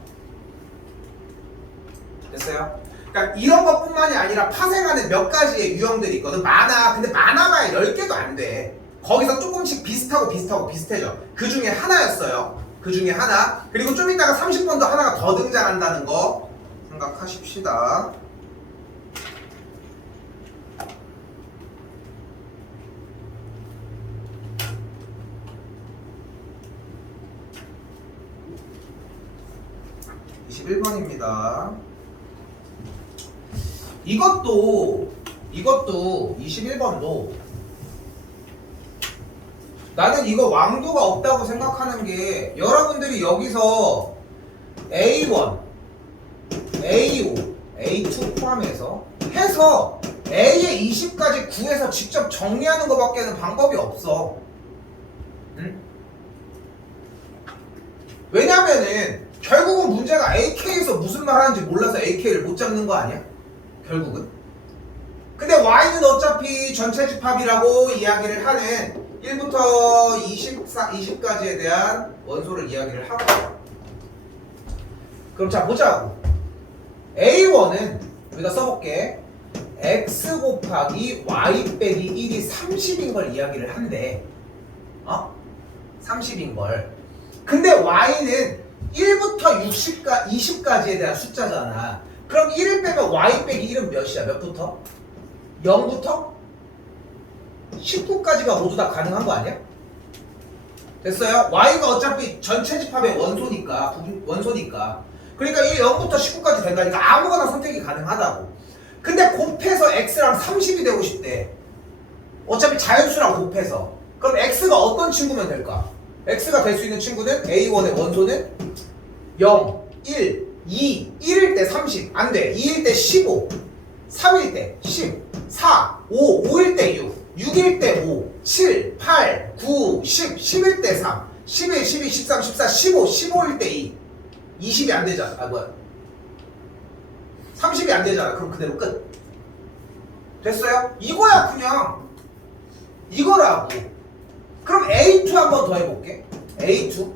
됐어요? 그러니까 이런 것뿐만이 아니라 파생하는 몇 가지의 유형들이 있거든. 많아. 근데 많아봐야 10개도 안 돼. 거기서 조금씩 비슷해져. 그 중에 하나였어요. 그 중에 하나. 그리고 좀 이따가 30번 더 하나가 더 등장한다는 거 생각하십시다. 이것도 21번도 나는 이거 왕도가 없다고 생각하는 게 여러분들이 여기서 A1, A5, A2 포함해서 해서 A의 20까지 구해서 직접 정리하는 것밖에는 방법이 없어. 응? 왜냐면은 결국은 문제가 AK에서 무슨 말 하는지 몰라서 AK를 못 잡는 거 아니야? 결국은. 근데 Y는 어차피 전체 집합이라고 이야기를 하는 1부터 20까지에 대한 원소를 이야기를 하고. 그럼 자 보자고. A1은 여기다 써볼게. X 곱하기 Y 빼기 1이 30인 걸 이야기를 한대. 30인 걸. 근데 Y는 1부터 20까지에 대한 숫자잖아. 그럼 1을 빼면 Y 빼기 1은 몇이야? 몇부터? 0부터? 19까지가 모두 다 가능한 거 아니야? 됐어요? Y가 어차피 전체 집합의 원소니까. 그러니까 0부터 19까지 된다니까 아무거나 선택이 가능하다고. 근데 곱해서 X랑 30이 되고 싶대. 어차피 자연수랑 곱해서. 그럼 X가 어떤 친구면 될까? X가 될 수 있는 친구는 A1의 원소는 0, 1, 2, 1일 때 30, 안 돼. 2일 때 15, 3일 때 10, 4, 5, 5일 때 6, 6일 때 5, 7, 8, 9, 10, 10일 때 3, 11, 12, 13, 14, 15, 15일 때 2, 20이 안 되잖아. 30이 안 되잖아. 그럼 그대로 끝. 됐어요? 이거야 그냥. 이거라고. 그럼 A2 한번 더 해볼게. A2.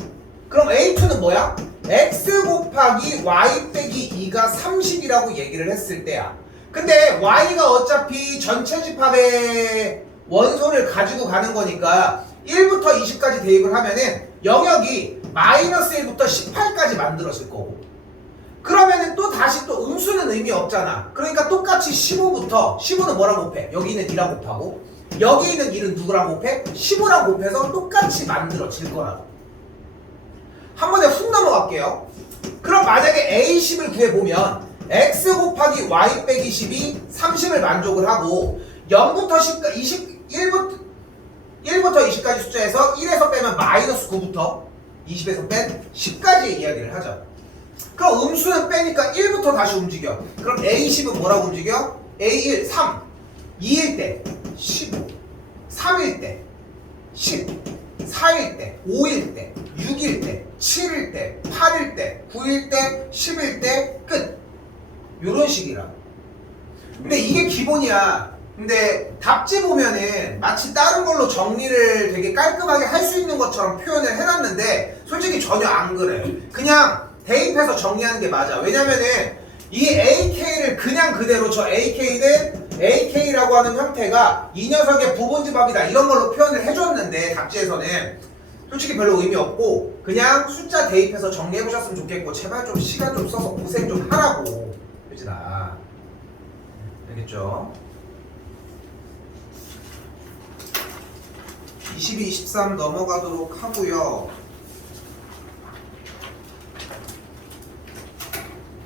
그럼 A2는 뭐야? X 곱하기 Y 빼기 2가 30이라고 얘기를 했을 때야. 근데 Y가 어차피 전체 집합의 원소를 가지고 가는 거니까 1부터 20까지 대입을 하면은 영역이 마이너스 1부터 18까지 만들어질 거고. 그러면은 또 다시 또 음수는 의미 없잖아. 그러니까 똑같이 15부터 15는 뭐랑 곱해? 여기는 2랑 곱하고 여기 있는 1은 누구랑 곱해? 15랑 곱해서 똑같이 만들어질 거라고. 한 번에 훅 넘어갈게요. 그럼 만약에 A10을 구해보면 X 곱하기 Y 빼기 10이 30을 만족을 하고 0부터 1부터 20까지 숫자에서 1에서 빼면 마이너스 9부터 20에서 뺀 10까지의 이야기를 하죠. 그럼 음수는 빼니까 1부터 다시 움직여. 그럼 A10은 뭐라고 움직여? A1, 3, 2일 때 15, 3일 때 10, 4일 때 5일 때 6일 때 7일 때 8일 때 9일 때 10일 때 끝. 요런 식이라. 근데 이게 기본이야. 근데 답지 보면은 마치 다른 걸로 정리를 되게 깔끔하게 할 수 있는 것처럼 표현을 해놨는데 솔직히 전혀 안 그래. 그냥 대입해서 정리하는 게 맞아. 왜냐면은 이 AK를 그냥 그대로 저 AK는 AK라고 하는 형태가 이 녀석의 부분집합이다 이런 걸로 표현을 해줬는데 답지에서는 솔직히 별로 의미 없고 그냥 숫자 대입해서 정리해 보셨으면 좋겠고 제발 좀 시간 좀 써서 고생 좀 하라고. 그지나 알겠죠? 22, 23 넘어가도록 하고요.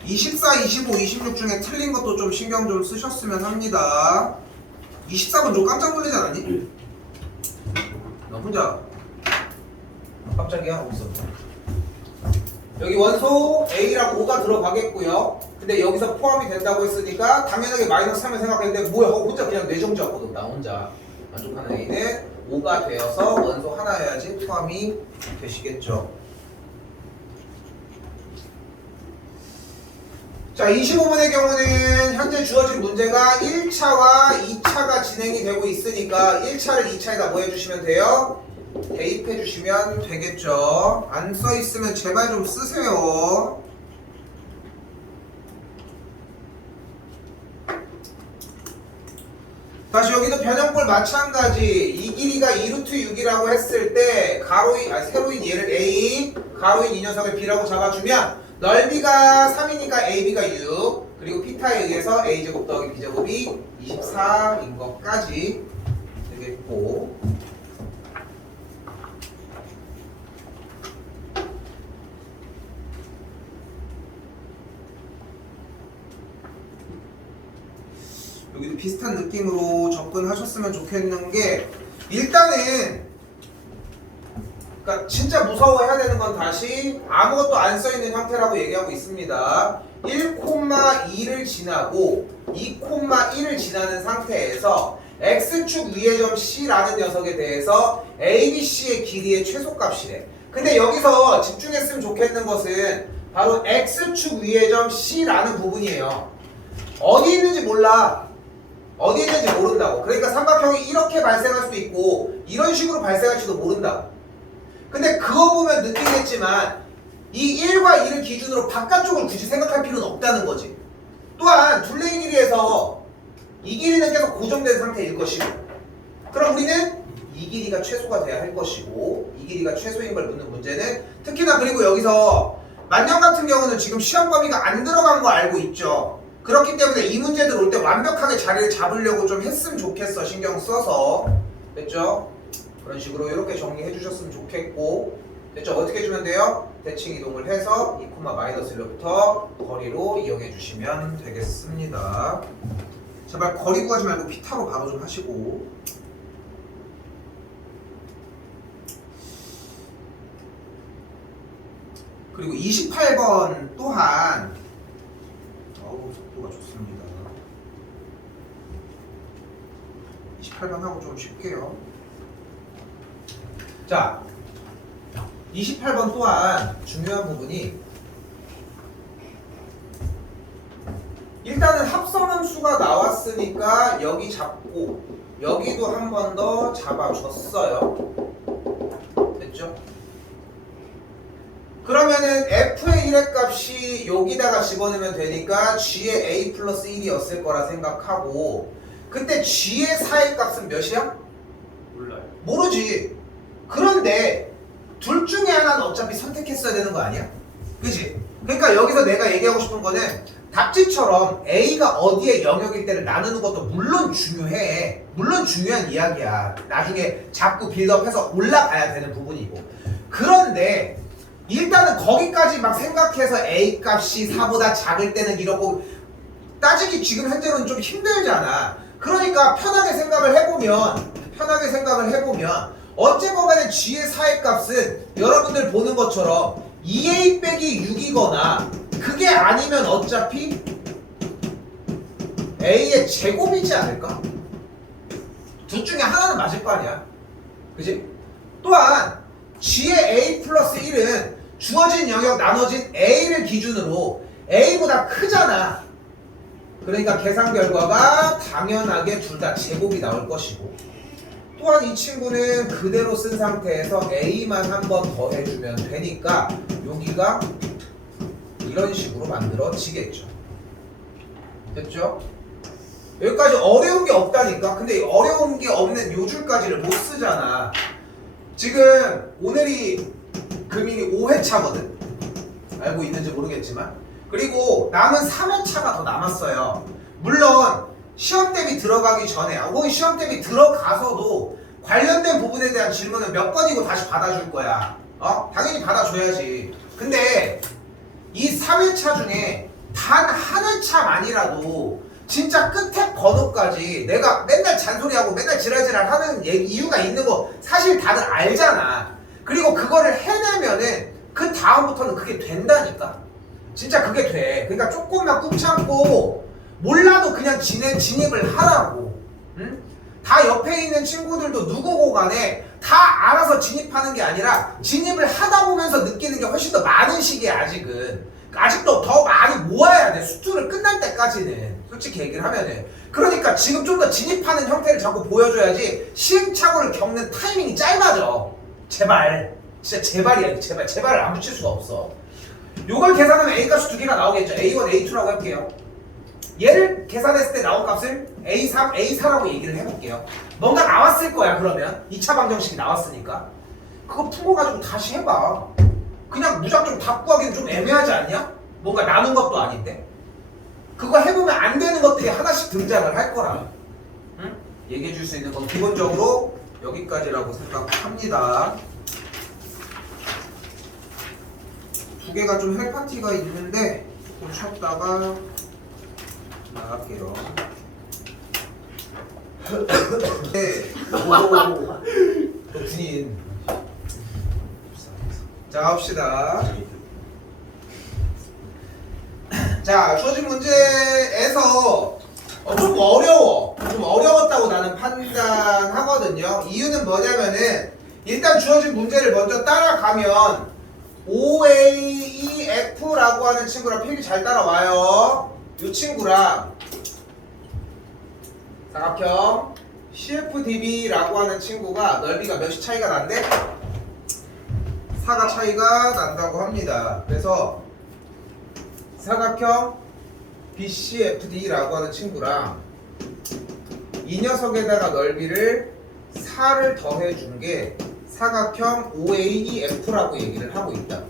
24, 25, 26 중에 틀린 것도 좀 신경 좀 쓰셨으면 합니다. 23은 좀 깜짝 놀라지 않았니? 나 혼자 깜짝이야 없어. 여기 원소 A랑 O가 들어가겠고요. 근데 여기서 포함이 된다고 했으니까 당연하게 마이너스 3을 생각했는데 뭐야 혼자 그냥 뇌정지였거든. 나 혼자 만족하는 A는 5가 되어서 원소 하나여야지 포함이 되시겠죠. 자, 25문의 경우는 현재 주어진 문제가 1차와 2차가 진행이 되고 있으니까 1차를 2차에다 뭐 해주시면 돼요? 대입해 주시면 되겠죠. 안 써있으면 제발 좀 쓰세요. 다시 여기도 변형꼴 마찬가지. 이 길이가 2루트 6이라고 했을 때 가로인, 세로인 얘를 A, 가로인 이 녀석을 B라고 잡아주면 넓이가 3이니까 AB가 6 그리고 피타에 의해서 A제곱 더하기 B제곱이 24인 것까지 되겠고 여기도 비슷한 느낌으로 접근하셨으면 좋겠는 게 일단은 그러니까 진짜 무서워해야 되는 건 다시 아무것도 안 써있는 형태라고 얘기하고 있습니다. 1,2를 지나고 2,1을 지나는 상태에서 x축 위의 점 C라는 녀석에 대해서 ABC의 길이의 최소값이래. 근데 여기서 집중했으면 좋겠는 것은 바로 x축 위의 점 C라는 부분이에요. 어디 있는지 몰라. 어디 있는지 모른다고. 그러니까 삼각형이 이렇게 발생할 수도 있고 이런 식으로 발생할지도 모른다고. 근데 그거 보면 느끼겠지만 이 1과 2를 기준으로 바깥쪽을 굳이 생각할 필요는 없다는 거지. 또한 둘레의 길이에서 이 길이는 계속 고정된 상태일 것이고 그럼 우리는 이 길이가 최소가 돼야 할 것이고 이 길이가 최소인 걸 묻는 문제는 특히나 그리고 여기서 만년 같은 경우는 지금 시험 범위가 안 들어간 거 알고 있죠. 그렇기 때문에 이 문제들 올 때 완벽하게 자리를 잡으려고 좀 했으면 좋겠어. 신경 써서. 됐죠? 그런 식으로 이렇게 정리해 주셨으면 좋겠고 됐죠? 어떻게 해주면 돼요? 대칭 이동을 해서 2,-1로부터 거리로 이용해 주시면 되겠습니다. 제발 거리 구하지 말고 피타로 바로 좀 하시고 그리고 28번 또한 속도가 좋습니다. 28번 하고 좀 쉽게요. 자, 28번 또한 중요한 부분이 일단은 합성함수가 나왔으니까 여기 잡고 여기도 한 번 더 잡아줬어요. 됐죠? 그러면은 f의 1의 값이 여기다가 집어넣으면 되니까 g의 a 플러스 1이었을 거라 생각하고 그때 g의 4의 값은 몇이야? 몰라요. 모르지. 그런데 둘 중에 하나는 어차피 선택했어야 되는 거 아니야? 그치? 그러니까 여기서 내가 얘기하고 싶은 거는 답지처럼 A가 어디의 영역일 때를 나누는 것도 물론 중요해. 물론 중요한 이야기야. 나중에 자꾸 빌드업해서 올라가야 되는 부분이고. 그런데 일단은 거기까지 막 생각해서 A 값이 4보다 작을 때는 이러고 따지기 지금 현재로는 좀 힘들잖아. 그러니까 편하게 생각을 해보면 어쨌건 간에 G의 4의 값은 여러분들 보는 것처럼 2A 빼기 6이거나 그게 아니면 어차피 A의 제곱이지 않을까? 둘 중에 하나는 맞을 거 아니야. 그지? 또한 G의 A 플러스 1은 주어진 영역 나눠진 A를 기준으로 A보다 크잖아. 그러니까 계산 결과가 당연하게 둘 다 제곱이 나올 것이고 또한 이 친구는 그대로 쓴 상태에서 A만 한 번 더 해주면 되니까 여기가 이런 식으로 만들어지겠죠. 됐죠? 여기까지 어려운 게 없다니까. 근데 어려운 게 없는 요 줄까지를 못 쓰잖아. 지금 오늘이 금일이 5회차거든. 알고 있는지 모르겠지만. 그리고 남은 3회차가 더 남았어요. 물론 시험 대비 들어가기 전에 혹은 시험 대비 들어가서도 관련된 부분에 대한 질문은 몇 번이고 다시 받아줄 거야. 당연히 받아줘야지. 근데 이 3회차 중에 단 한 회차만이라도 진짜 끝에 번호까지 내가 맨날 잔소리하고 맨날 지랄지랄 하는 이유가 있는 거 사실 다들 알잖아. 그리고 그거를 해내면은 그 다음부터는 그게 된다니까. 진짜 그게 돼. 그러니까 조금만 꾹 참고 몰라도 그냥 진입을 하라고. 응? 다 옆에 있는 친구들도 누구고 간에 다 알아서 진입하는 게 아니라 진입을 하다 보면서 느끼는 게 훨씬 더 많은 시기야. 아직도 더 많이 모아야 돼. 수투를 끝날 때까지는. 솔직히 얘기를 하면은. 그러니까 지금 좀 더 진입하는 형태를 자꾸 보여줘야지 시행착오를 겪는 타이밍이 짧아져. 제발. 진짜 제발이야. 제발을 안 붙일 수가 없어. 요걸 계산하면 A값이 두 개가 나오겠죠. A1, A2라고 할게요. 얘를 계산했을 때 나온 값을 A3, A4라고 얘기를 해볼게요. 뭔가 나왔을 거야. 그러면 2차 방정식이 나왔으니까 그거 풀어가지고 다시 해봐. 그냥 무작정 답 구하기는 좀 애매하지 않냐? 뭔가 나눈 것도 아닌데. 그거 해보면 안 되는 것들이 하나씩 등장을 할 거라. 응? 얘기해 줄 수 있는 건 기본적으로 여기까지라고 생각합니다. 두 개가 좀 할 파티가 있는데 좀 쉬었다가 나갈게요. 네. 또 군인. 자, 갑시다. 자, 주어진 문제에서 좀 어려워. 좀 어려웠다고 나는 판단하거든요. 이유는 뭐냐면은 일단 주어진 문제를 먼저 따라가면 OAEF라고 하는 친구랑 필기 잘 따라와요. 이 친구랑 사각형 CFDB라고 하는 친구가 넓이가 몇이 차이가 난대? 4가 차이가 난다고 합니다. 그래서 사각형 BCFD라고 하는 친구랑 이 녀석에다가 넓이를 4를 더해준 게 사각형 OAEF라고 얘기를 하고 있다.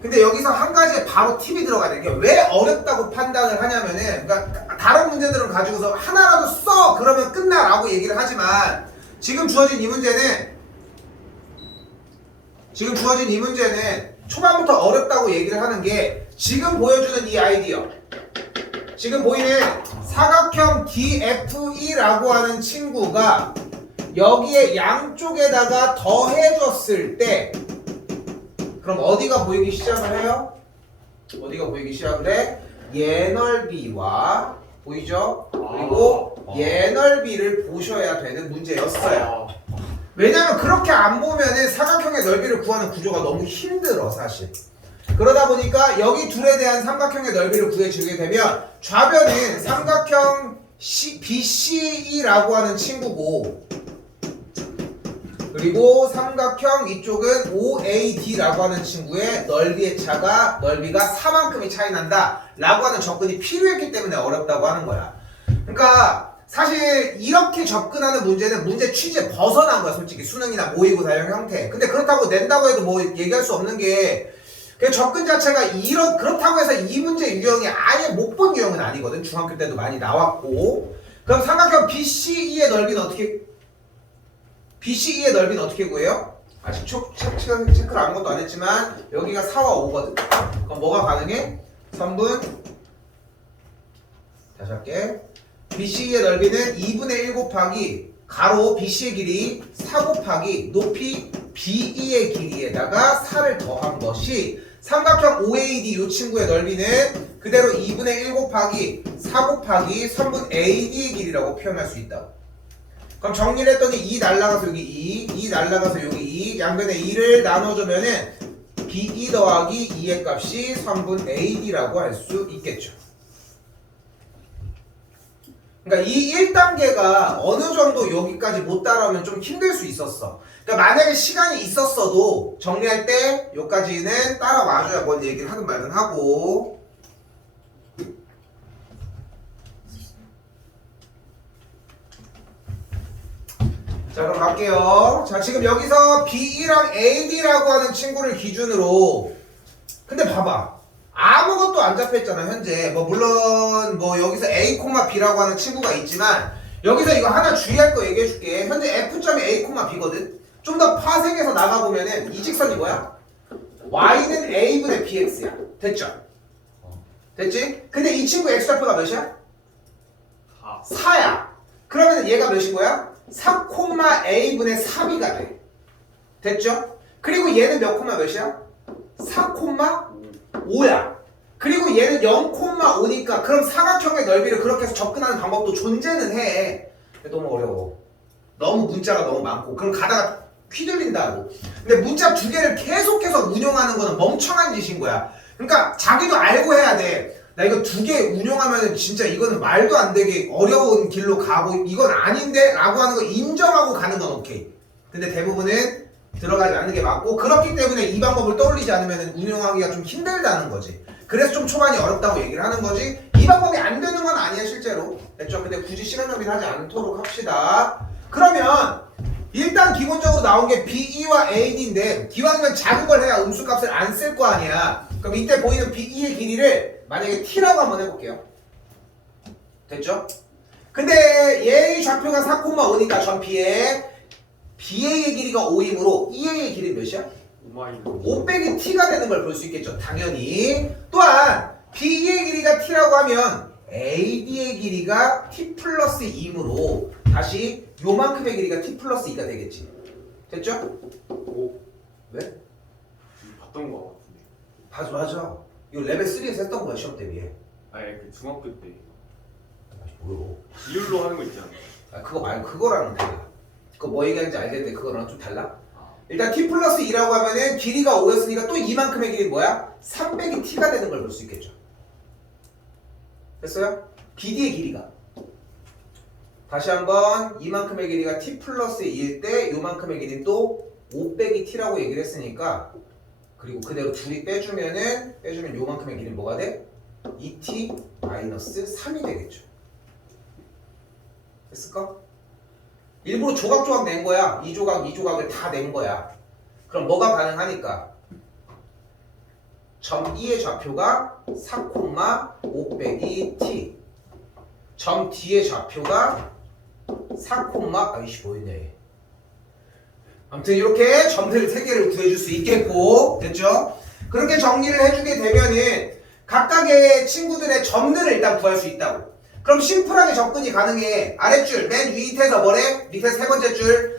근데 여기서 한 가지 바로 팁이 들어가야 돼. 이게 왜 어렵다고 판단을 하냐면은, 그러니까 다른 문제들은 가지고서 하나라도 써! 그러면 끝나라고 얘기를 하지만 지금 주어진 이 문제는 초반부터 어렵다고 얘기를 하는 게 지금 보여주는 이 아이디어, 지금 보이는 사각형 DFE라고 하는 친구가 여기에 양쪽에다가 더해줬을 때 그럼 어디가 보이기 시작을 해요? 어디가 보이기 시작을 해? 얘 넓이와 보이죠? 그리고 얘 넓이를 보셔야 되는 문제였어요. 왜냐면 그렇게 안 보면은 사각형의 넓이를 구하는 구조가 너무 힘들어 사실. 그러다 보니까 여기 둘에 대한 삼각형의 넓이를 구해주게 되면 좌변은 삼각형 BCE라고 하는 친구고 그리고 삼각형 이쪽은 OAD라고 하는 친구의 넓이의 차가 넓이가 4만큼이 차이 난다 라고 하는 접근이 필요했기 때문에 어렵다고 하는 거야. 그러니까 사실 이렇게 접근하는 문제는 문제 취지에 벗어난 거야. 솔직히 수능이나 모의고사형 형태. 근데 그렇다고 낸다고 해도 뭐 얘기할 수 없는 게 그 접근 자체가 그렇다고 해서 이 문제 유형이 아예 못 본 유형은 아니거든. 중학교 때도 많이 나왔고. 그럼 삼각형 BCE의 넓이는 어떻게 구해요? 아직 체크를 아무것도 안 했지만 여기가 4와 5거든. 그럼 뭐가 가능해? 3분 다시 할게. BCE의 넓이는 2분의 1 곱하기 가로 BC의 길이 4 곱하기 높이 BE의 길이에다가 4를 더한 것이 삼각형 OAD 이 친구의 넓이는 그대로 2분의 1 곱하기 4 곱하기 3분 AD의 길이라고 표현할 수 있다. 그럼 정리를 했더니 2 날라가서 여기 2 날라가서 여기 2 양변에 2를 나눠주면은 BE 더하기 2의 값이 3분 AD라고 할 수 있겠죠. 그러니까 이 1단계가 어느 정도 여기까지 못 따라오면 좀 힘들 수 있었어. 그러니까 만약에 시간이 있었어도 정리할 때 여기까지는 따라와줘야 뭔 얘기를 하든 말든 하고. 자, 그럼 갈게요. 자, 지금 여기서 BE랑 AD라고 하는 친구를 기준으로 근데 봐봐. 아무것도 안 잡혀있잖아 현재. 뭐 물론 뭐 여기서 A, B라고 하는 친구가 있지만 여기서 이거 하나 주의할 거 얘기해 줄게. 현재 f점이 a, b거든. 좀 더 파생해서 나가보면은 이 직선이 뭐야? y는 a분의 bx야. 됐죠? 됐지? 근데 이 친구 x좌표가 몇이야? 4야. 그러면 얘가 몇인 거야? 4, a분의 3이가 돼. 됐죠? 그리고 얘는 몇 콤마 몇이야? 4, 5야. 그리고 얘는 0,5니까 그럼 사각형의 넓이를 그렇게 해서 접근하는 방법도 존재는 해. 근데 너무 어려워. 너무 문자가 너무 많고 그럼 가다가 휘둘린다고. 근데 문자 두 개를 계속해서 운용하는 거는 멍청한 짓인 거야. 그러니까 자기도 알고 해야 돼. 나 이거 두 개 운용하면 진짜 이거는 말도 안 되게 어려운 길로 가고 이건 아닌데 라고 하는 거 인정하고 가는 건 오케이. 근데 대부분은 들어가지 않는 게 맞고 그렇기 때문에 이 방법을 떠올리지 않으면 운용하기가 좀 힘들다는 거지. 그래서 좀 초반이 어렵다고 얘기를 하는 거지. 이 방법이 안 되는 건 아니야 실제로. 됐죠? 근데 굳이 시간 낭비를 하지 않도록 합시다. 그러면 일단 기본적으로 나온 게 BE와 AD인데 기왕이면 작은 걸 해야 음수값을 안 쓸 거 아니야. 그럼 이때 보이는 BE의 길이를 만약에 T라고 한번 해볼게요. 됐죠? 근데 얘의 좌표가 4,5니까 전 B의 길이가 5이므로 EA의 길이 몇이야? 5 빼기 T가 되는 걸 볼 수 있겠죠. 당연히. 또한 BE의 길이가 T라고 하면 AD의 길이가 T 플러스 2이므로 다시 요만큼의 길이가 T 플러스 2가 되겠지. 됐죠? 왜? 봤던 거 같은데. 맞아. 이거 레벨 3에서 했던 거야 시험 대비에. 아예 그 중학교 때 뭐요? 비율로 하는 거 있잖아. 아 그거 말고 그거랑은 달라. 그거 뭐 얘기하는지 알겠는데 그거랑 좀 달라? 일단 T 플러스 2라고 하면은 길이가 5였으니까 또 이만큼의 길이 뭐야? 3 빼기 T가 되는 걸 볼 수 있겠죠. 됐어요? BD의 길이가 다시 한번 이만큼의 길이가 T 플러스 2일 때 요만큼의 길이는 또 5 빼기 T라고 얘기를 했으니까 그리고 그대로 둘이 빼주면 요만큼의 길이는 뭐가 돼? 2T 마이너스 3이 되겠죠. 됐을까? 일부러 조각조각 낸 거야. 이 조각을 다 낸 거야. 그럼 뭐가 가능하니까? 점 E의 좌표가 4,5 빼기 T. 점 D의 좌표가 4, 아이씨 뭐였네. 아무튼 이렇게 점들 3개를 구해줄 수 있겠고 됐죠? 그렇게 정리를 해주게 되면은 각각의 친구들의 점들을 일단 구할 수 있다고. 그럼 심플하게 접근이 가능해. 아랫줄 맨 밑에서 뭐래? 밑에 세 번째 줄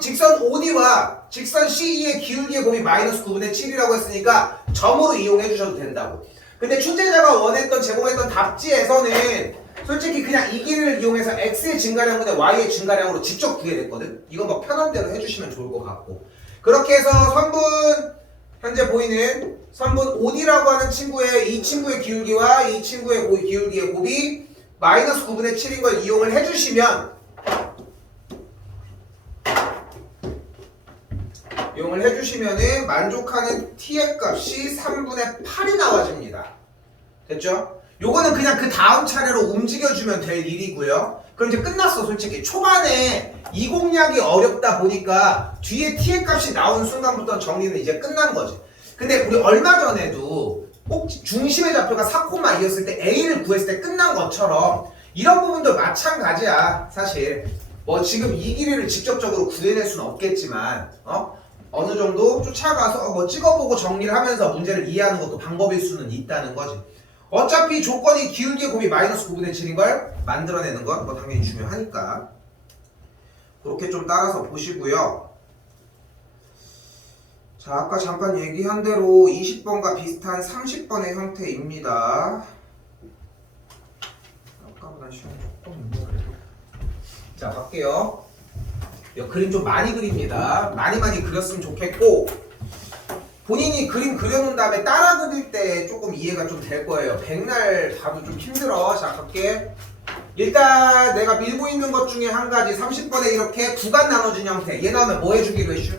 직선 OD와 직선 CE의 기울기의 곱이 마이너스 9분의 7이라고 했으니까 점으로 이용해 주셔도 된다고. 근데 출제자가 원했던 제공했던 답지에서는 솔직히 그냥 이 길을 이용해서 x의 증가량분의 y의 증가량으로 직접 구해냈거든. 이건 뭐 편한 대로 해주시면 좋을 것 같고. 그렇게 해서 선분 현재 보이는 선분 OD라고 하는 친구의 이 친구의 기울기와 이 친구의 기울기의 곱이 마이너스 9분의 7인 걸 이용을 해주시면은 만족하는 t의 값이 3분의 8이 나와집니다. 됐죠? 요거는 그냥 그 다음 차례로 움직여주면 될 일이고요. 그럼 이제 끝났어. 솔직히 초반에 이 공략이 어렵다 보니까 뒤에 t의 값이 나온 순간부터 정리는 이제 끝난 거지. 근데 우리 얼마 전에도 꼭 중심의 좌표가 4,2였을 때 a를 구했을 때 끝난 것처럼 이런 부분도 마찬가지야. 사실 뭐 지금 이 길이를 직접적으로 구해낼 수는 없겠지만 어느 정도 쫓아가서 뭐 찍어보고 정리를 하면서 문제를 이해하는 것도 방법일 수는 있다는 거지. 어차피 조건이 기울기의 곱이 마이너스 9분의 7인 걸 만들어내는 건 뭐 당연히 중요하니까 그렇게 좀 따라서 보시고요. 자, 아까 잠깐 얘기한 대로 20번과 비슷한 30번의 형태입니다. 아까보다 시간이 조금 있네 그래도. 자, 갈게요. 이 그림 좀 많이 그립니다. 많이 그렸으면 좋겠고 본인이 그림 그려놓은 다음에 따라 그릴 때 조금 이해가 좀 될 거예요. 백날 봐도 좀 힘들어. 자, 갈게. 일단 내가 밀고 있는 것 중에 한 가지 30번에 이렇게 구간 나눠진 형태. 얘 나오면 뭐 해주기로 했슈?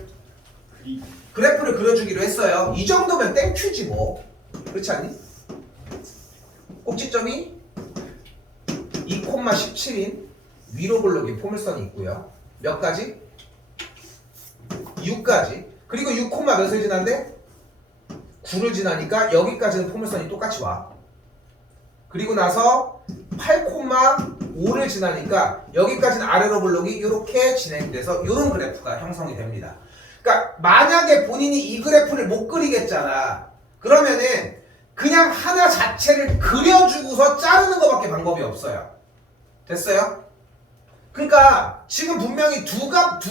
그래프를 그려주기로 했어요. 이 정도면 땡큐지 뭐. 그렇지 않니? 꼭지점이 2,17인 위로 블록이 포물선이 있고요. 몇 가지? 6가지. 그리고 6, 몇을 지난데? 9를 지나니까 여기까지는 포물선이 똑같이 와. 그리고 나서 8,5를 지나니까 여기까지는 아래로 블록이 이렇게 진행돼서 이런 그래프가 형성이 됩니다. 그러니까 만약에 본인이 이 그래프를 못 그리겠잖아. 그러면은 그냥 하나 자체를 그려주고서 자르는 것밖에 방법이 없어요. 됐어요? 그러니까 지금 분명히 두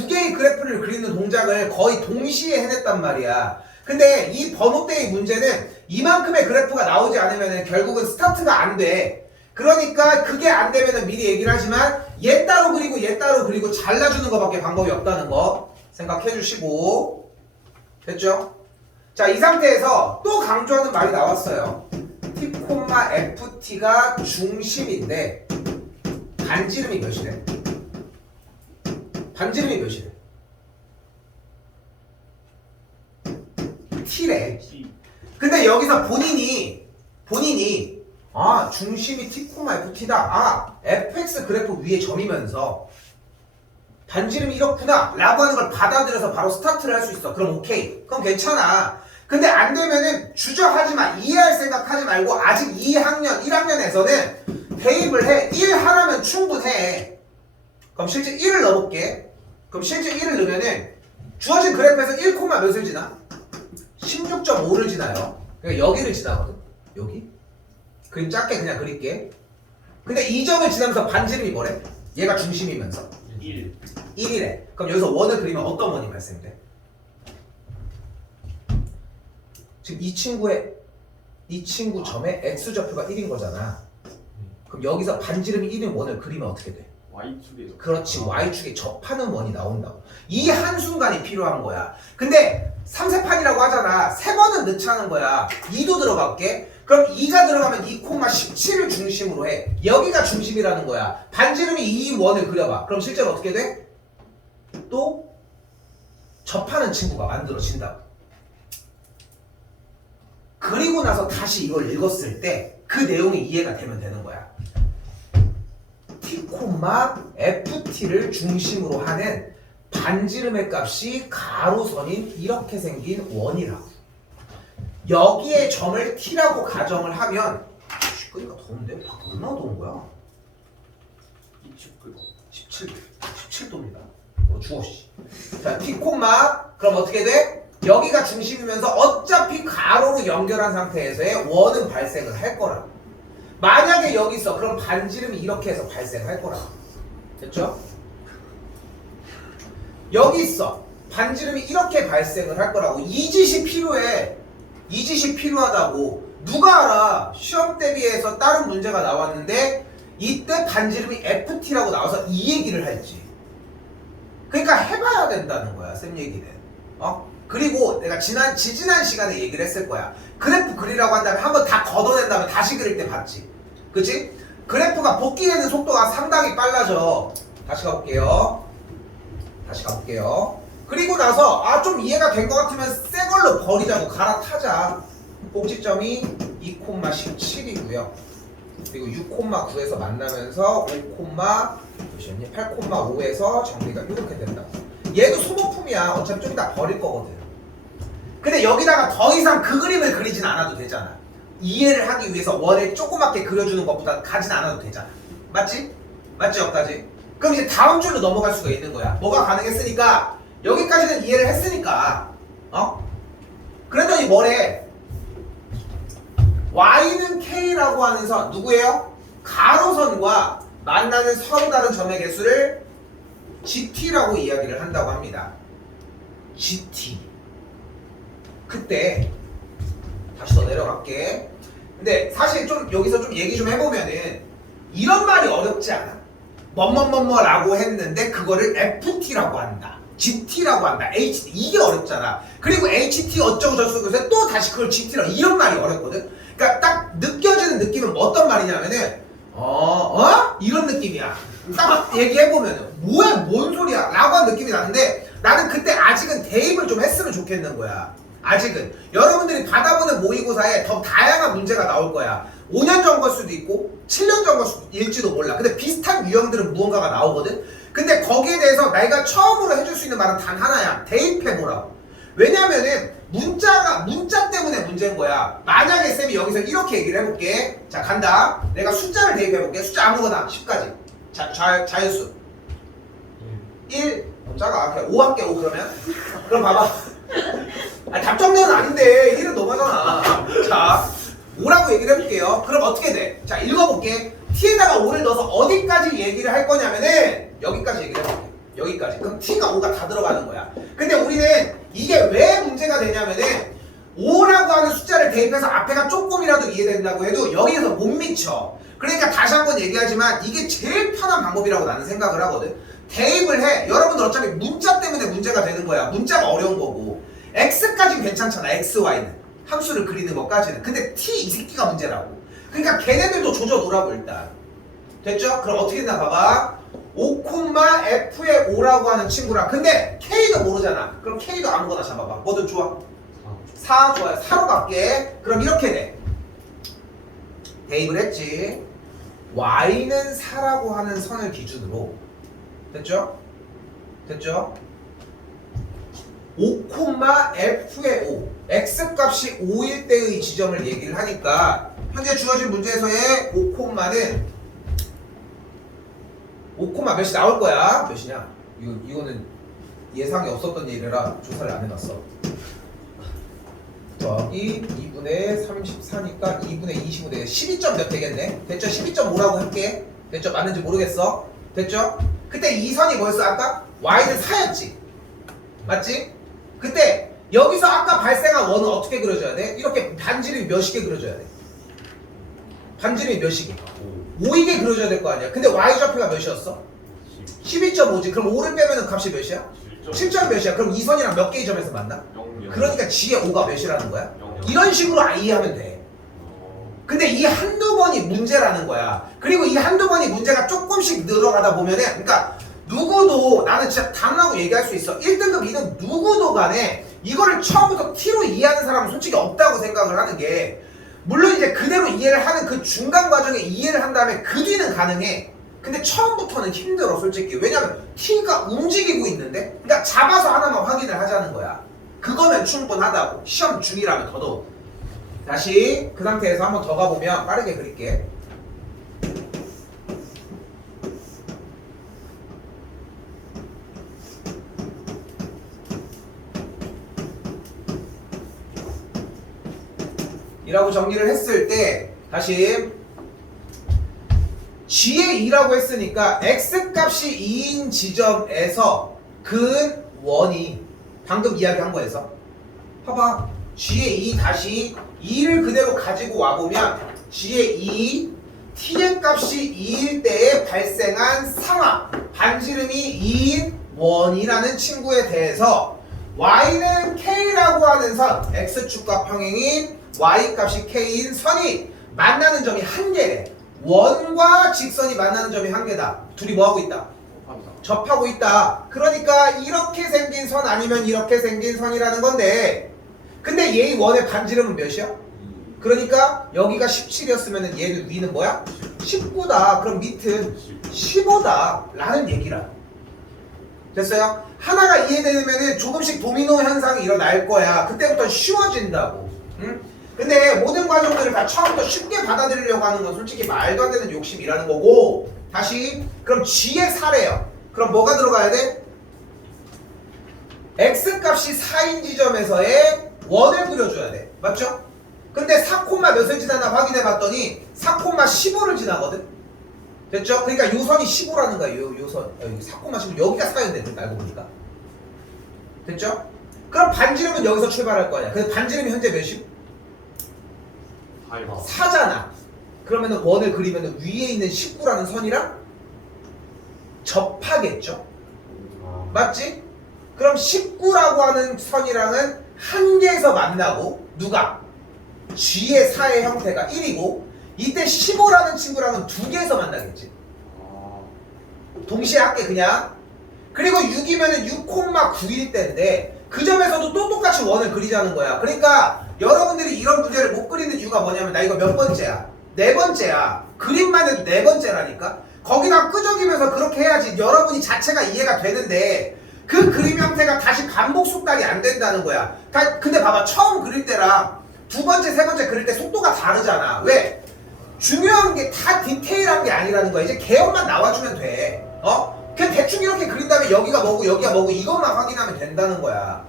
개의 그래프를 그리는 동작을 거의 동시에 해냈단 말이야. 근데 이 번호대의 문제는 이만큼의 그래프가 나오지 않으면 결국은 스타트가 안 돼. 그러니까 그게 안 되면 미리 얘기를 하지만 얘 따로 그리고 얘 따로 그리고 잘라주는 것밖에 방법이 없다는 거 생각해 주시고. 됐죠? 자, 이 상태에서 또 강조하는 말이 나왔어요. T, FT가 중심인데 반지름이 몇이래? 반지름이 몇이래? T래. 근데 여기서 본인이 중심이 T, FT다. fx 그래프 위에 점이면서 반지름이 이렇구나 라고 하는 걸 받아들여서 바로 스타트를 할 수 있어. 그럼 오케이. 그럼 괜찮아. 근데 안 되면은 주저하지 마. 이해할 생각하지 말고 아직 2학년, 1학년에서는 대입을 해. 1 하나면 충분해. 그럼 실제 1을 넣어볼게. 그럼 실제 1을 넣으면은 주어진 그래프에서 1, 몇을 지나? 16.5를 지나요. 그러니까 여기를 지나거든. 여기. 그림 작게 그냥 그릴게. 근데 이 점을 지나면서 반지름이 뭐래? 얘가 중심이면서 1이래. 그럼 여기서 원을 그리면 어떤 원이 발생돼? 지금 이 친구 점의 x좌표가 1인 거잖아. 그럼 여기서 반지름이 1인 원을 그리면 어떻게 돼? Y축에서. 그렇지. Y축에 접하는 원이 나온다고. 이 한순간이 필요한 거야. 근데 3세판이라고 하잖아. 3번은 넣자는 거야. 2도 들어갈게. 그럼 2가 들어가면 2,17을 중심으로 해. 여기가 중심이라는 거야. 반지름이 이 원을 그려봐. 그럼 실제로 어떻게 돼? 또 접하는 친구가 만들어진다고. 그리고 나서 다시 이걸 읽었을 때 그 내용이 이해가 되면 되는 거야. T, FT를 중심으로 하는 반지름의 값이 가로선인 이렇게 생긴 원이라고. 여기에 점을 T라고 가정을 하면 끄니까 더운데? 밖에 얼마나 더운 거야? 17도입니다. 죽어 씨. 자, T, 그럼 어떻게 돼? 여기가 중심이면서 어차피 가로로 연결한 상태에서의 원은 발생을 할 거라. 만약에 여기 있어. 그럼 반지름이 이렇게 해서 발생할 거라. 됐죠? 여기 있어. 반지름이 이렇게 발생을 할 거라고. 이 짓이 필요해. 이 짓이 필요하다고. 누가 알아? 시험 대비해서 다른 문제가 나왔는데 이때 반지름이 FT라고 나와서 이 얘기를 할지. 그러니까 해봐야 된다는 거야. 쌤 얘기는. 그리고 내가 지난 시간에 얘기를 했을 거야. 그래프 그리라고 한 다음에 한번 다 걷어낸 다음에 다시 그릴 때 봤지. 그치? 그래프가 복귀되는 속도가 상당히 빨라져. 다시 가볼게요. 그리고 나서 좀 이해가 된 것 같으면 새 걸로 버리자고 갈아타자. 꼭지점이 2,17이고요. 그리고 6,9에서 만나면서 8,5에서 정리가 이렇게 된다. 얘도 소모품이야. 어차피 좀 이따 버릴 거거든. 근데 여기다가 더 이상 그 그림을 그리진 않아도 되잖아. 이해를 하기 위해서 원을 조그맣게 그려주는 것보다 가진 않아도 되잖아. 맞지? 여기까지? 그럼 이제 다음 줄로 넘어갈 수가 있는 거야. 뭐가 가능했으니까 여기까지는 이해를 했으니까 그랬더니 뭐래? Y는 K라고 하는 선 누구예요? 가로선과 만나는 서로 다른 점의 개수를 GT라고 이야기를 한다고 합니다. GT. 그때 다시 더 내려갈게. 근데 사실 좀 여기서 좀 얘기 좀 해보면은 이런 말이 어렵지 않아. 뭐라고 했는데 그거를 FT라고 한다. GT라고 한다. HT 이게 어렵잖아. 그리고 HT 어쩌고 저쩌고 해서 또 다시 그걸 GT라고 이런 말이 어렵거든. 그러니까 딱 느껴지는 느낌은 어떤 말이냐면은 이런 느낌이야. 딱 얘기해보면은 뭔 소리야 라고 한 느낌이 나는데 나는 그때 아직은 대입을 좀 했으면 좋겠는 거야. 아직은 여러분들이 받아보는 모의고사에 더 다양한 문제가 나올 거야. 5년 전 걸 수도 있고 7년 전 걸일지도 몰라. 근데 비슷한 유형들은 무언가가 나오거든. 근데 거기에 대해서 내가 처음으로 해줄 수 있는 말은 단 하나야. 대입해보라고. 왜냐면은 문자 때문에 문제인 거야. 만약에 쌤이 여기서 이렇게 얘기를 해볼게. 자, 간다. 내가 숫자를 대입해볼게. 숫자 아무거나 10까지. 자연수. 1. 작아. 그냥 5 할게, 5 그러면. 그럼 봐봐. 답정너는 아닌데 1은 너무하잖아. 자, 5라고 얘기를 해볼게요. 그럼 어떻게 돼? 자, 읽어볼게. t에다가 5를 넣어서 어디까지 얘기를 할 거냐면은 여기까지 얘기를 해볼게. 여기까지. 그럼 t가 5가 다 들어가는 거야. 근데 우리는 이게 왜 문제가 되냐면은 5라고 하는 숫자를 대입해서 앞에가 조금이라도 이해된다고 해도 여기에서 못 미쳐. 그러니까 다시 한번 얘기하지만 이게 제일 편한 방법이라고 나는 생각을 하거든. 대입을 해. 여러분들 어차피 문자 때문에 문제가 되는 거야. 문자가 어려운 거고. x까지는 괜찮잖아. x, y는. 함수를 그리는 것까지는. 근데 t 이 새끼가 문제라고. 그러니까 걔네들도 조져놓으라고 일단. 됐죠? 그럼 어떻게 됐나 봐봐. 5,f의 5라고 하는 친구랑. 근데 k도 모르잖아. 그럼 k도 아무거나 잡아봐. 뭐든 좋아. 4 좋아요. 4로 갈게. 그럼 이렇게 돼. 대입을 했지. y는 4라고 하는 선을 기준으로. 됐죠? 됐죠? 5,f의 5. x값이 5일 때의 지점을 얘기를 하니까 현재 주어진 문제에서의 5,는 5, 몇이 나올 거야. 몇이냐? 이거는 예상이 없었던 얘기라 조사를 안 해놨어. 더하기 2분의 34니까 2분의 25 12점 몇 되겠네? 됐죠? 12.5라고 할게. 됐죠? 맞는지 모르겠어. 됐죠? 그때 이 선이 뭐였어? 아까? y는 4였지. 맞지? 그때 여기서 아까 발생한 원은 어떻게 그려줘야 돼? 이렇게 반지름이 몇이게 그려줘야 돼? 반지름이 몇이게? 5이게 그려줘야 될 거 아니야. 근데 y좌표가 몇이었어? 12.5지. 그럼 5를 빼면 값이 몇이야? 7점 몇이야? 그럼 이 선이랑 몇 개의 점에서 만나? 0. 그러니까 g의 5가 몇이라는 거야? 0. 이런 식으로 이해하면 돼. 근데 이 한두 번이 문제라는 거야. 그리고 이 한두 번이 문제가 조금씩 늘어가다 보면은, 그러니까 누구도, 나는 진짜 당하고 얘기할 수 있어. 1등급, 2등 누구도 간에 이거를 처음부터 t로 이해하는 사람은 솔직히 없다고 생각을 하는 게, 물론 이제 그대로 이해를 하는 그 중간 과정에 이해를 한 다음에 그 뒤는 가능해. 근데 처음부터는 힘들어 솔직히. 왜냐면 t가 움직이고 있는데, 그러니까 잡아서 하나만 확인을 하자는 거야. 그거면 충분하다고. 시험 중이라면 더더욱. 다시 그 상태에서 한번 더 가보면 빠르게 그릴게. 이라고 정리를 했을 때 다시 g의 2라고 했으니까 x값이 2인 지점에서 근 원이 방금 이야기한 거에서 봐봐. g의 2 다시 2를 그대로 가지고 와보면 g의 2 t의 값이 2일 때에 발생한 상하 반지름이 2인 원이라는 친구에 대해서 y는 k라고 하는 선 x축과 평행인 y 값이 k인 선이 만나는 점이 한 개래. 원과 직선이 만나는 점이 한 개다. 둘이 뭐하고 있다? 접하고 있다. 그러니까 이렇게 생긴 선 아니면 이렇게 생긴 선이라는 건데, 근데 얘의 원의 반지름은 몇이야? 그러니까 여기가 17이었으면 얘는 위는 뭐야? 19다. 그럼 밑은 15다 라는 얘기라. 됐어요? 하나가 이해되면 조금씩 도미노 현상이 일어날 거야. 그때부터 쉬워진다고. 응? 근데 모든 과정들을 다 처음부터 쉽게 받아들이려고 하는 건 솔직히 말도 안 되는 욕심이라는 거고. 다시 그럼 g의 4래요. 그럼 뭐가 들어가야 돼? x값이 4인 지점에서의 원을 그려줘야 돼. 맞죠? 근데 4, 몇을 지나나 확인해 봤더니 4, 15를 지나거든? 됐죠? 그러니까 요 선이 15라는 거야. 요 선. 4, 15. 여기가 4였는데 알고 보니까. 됐죠? 그럼 반지름은 여기서 출발할 거 아니야. 근데 반지름이 현재 몇이? 4잖아. 그러면은 원을 그리면 위에 있는 19라는 선이랑 접하겠죠? 맞지? 그럼 19라고 하는 선이랑은 한 개에서 만나고 누가? g의 4의 형태가 1이고 이때 15라는 친구랑은 두 개에서 만나겠지. 동시에 할게 그냥. 그리고 6이면은 6,9일 때인데 그 점에서도 또 똑같이 원을 그리자는 거야. 그러니까 여러분들이 이런 문제를 못 그리는 이유가 뭐냐면 나 이거 몇 번째야? 4번째야. 그림만 해도 4번째라니까. 거기다 끄적이면서 그렇게 해야지 여러분이 자체가 이해가 되는데 그 그림 형태가 다시 반복 속달이 안 된다는 거야. 근데 봐봐, 처음 그릴 때랑 두 번째, 세 번째 그릴 때 속도가 다르잖아. 왜? 중요한 게 다 디테일한 게 아니라는 거야. 이제 개연만 나와주면 돼. 그냥 대충 이렇게 그린 다음에 여기가 뭐고 여기가 뭐고 이것만 확인하면 된다는 거야.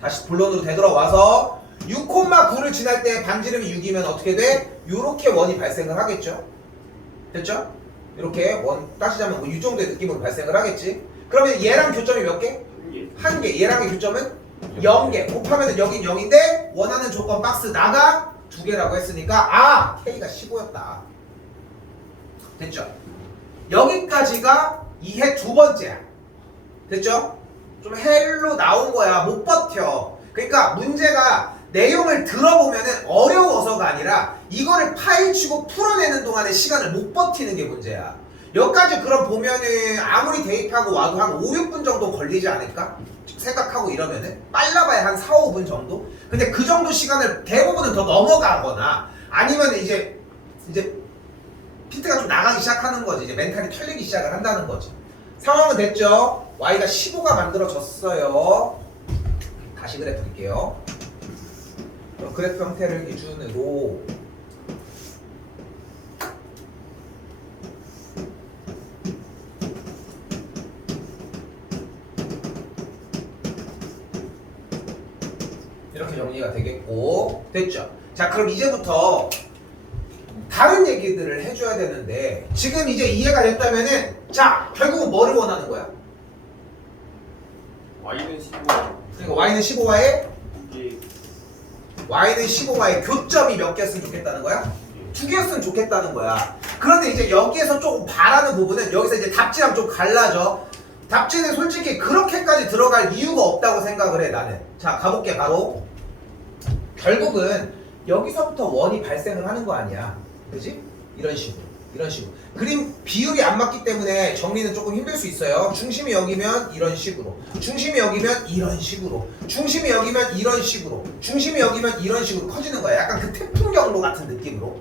다시 본론으로 되돌아와서 6,9를 지날 때 반지름이 6이면 어떻게 돼? 요렇게 원이 발생을 하겠죠? 됐죠? 이렇게 원 따지자면 이 정도의 느낌으로 발생을 하겠지? 그러면 얘랑 교점이 몇 개? 한 개. 얘랑의 교점은 0개. 곱하면 여긴 0인데 원하는 조건 박스 나가 2개라고 했으니까 K가 15였다. 됐죠? 여기까지가 이해 두 번째야. 됐죠? 좀 헬로 나온 거야. 못 버텨. 그러니까 문제가 내용을 들어보면은 어려워서가 아니라 이거를 파헤치고 풀어내는 동안에 시간을 못 버티는 게 문제야. 여기까지 그럼 보면은 아무리 대입하고 와도 한 5, 6분 정도 걸리지 않을까? 생각하고 이러면은 빨라봐야 한 4, 5분 정도? 근데 그 정도 시간을 대부분은 더 넘어가거나 아니면 이제 피트가 좀 나가기 시작하는 거지. 이제 멘탈이 털리기 시작을 한다는 거지. 상황은 됐죠? Y가 15가 만들어졌어요. 다시 그래프 드릴게요. 그래프 형태를 기준으로 이렇게 정리가 되겠고, 됐죠? 자, 그럼 이제부터 다른 얘기들을 해줘야 되는데 지금 이제 이해가 됐다면은 자, 결국은 뭐를 원하는 거야? Y는 15. 그러니까 Y는 15와의 이게 Y는 15와의 교점이 몇 개였으면 좋겠다는 거야? 2개였으면 좋겠다는 거야. 그런데 이제 여기에서 조금 바라는 부분은 여기서 이제 답지랑 좀 갈라져. 답지는 솔직히 그렇게까지 들어갈 이유가 없다고 생각을 해, 나는. 자, 가볼게, 바로. 결국은 여기서부터 원이 발생을 하는 거 아니야. 그지? 이런 식으로. 이런 식으로. 그림 비율이 안 맞기 때문에 정리는 조금 힘들 수 있어요. 중심이 여기면 이런 식으로. 중심이 여기면 이런 식으로. 중심이 여기면 이런 식으로. 중심이 여기면 이런 식으로 커지는 거야. 약간 그 태풍 경로 같은 느낌으로.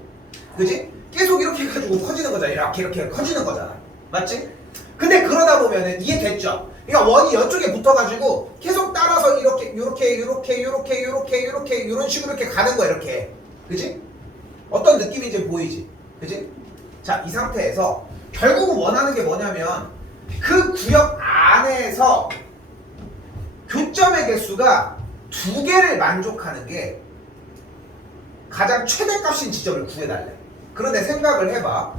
그지? 계속 이렇게 해가지고 커지는 거잖아. 이렇게 커지는 거잖아. 맞지? 근데 그러다 보면은 이해됐죠? 그러니까 원이 이쪽에 붙어가지고 계속 따라서 이렇게 이런 식으로 이렇게 가는 거야. 이렇게. 그지? 어떤 느낌인지 보이지? 그지? 자, 이 상태에서 결국은 원하는 게 뭐냐면 그 구역 안에서 교점의 개수가 2개를 만족하는 게 가장 최대값인 지점을 구해달래. 그런데 생각을 해봐.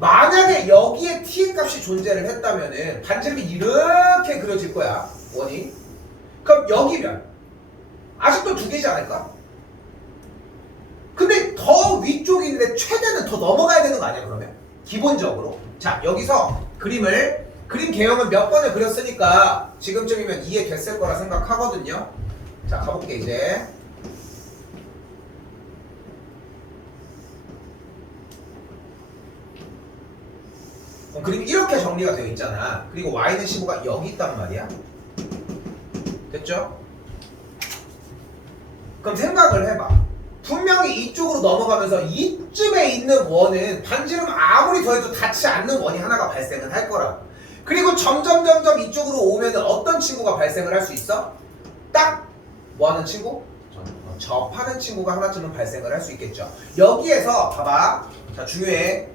만약에 여기에 t의 값이 존재를 했다면은 반지름이 이렇게 그려질 거야, 원이. 그럼 여기면 아직도 2개지 않을까? 근데 더 위쪽인데 최대는 더 넘어가야 되는 거 아니야, 그러면? 기본적으로. 자, 여기서 그림 개형은 몇 번을 그렸으니까 지금쯤이면 이해됐을 거라 생각하거든요. 자, 가볼게, 이제. 그림 이렇게 정리가 되어 있잖아. 그리고 Y는 15가 여기 있단 말이야. 됐죠? 그럼 생각을 해봐. 분명히 이쪽으로 넘어가면서 이쯤에 있는 원은 반지름 아무리 더해도 닿지 않는 원이 하나가 발생을 할 거라고. 그리고 점점 이쪽으로 오면은 어떤 친구가 발생을 할 수 있어? 딱 뭐 하는 친구? 접하는 친구가 하나쯤은 발생을 할 수 있겠죠. 여기에서 봐봐. 자, 중요해.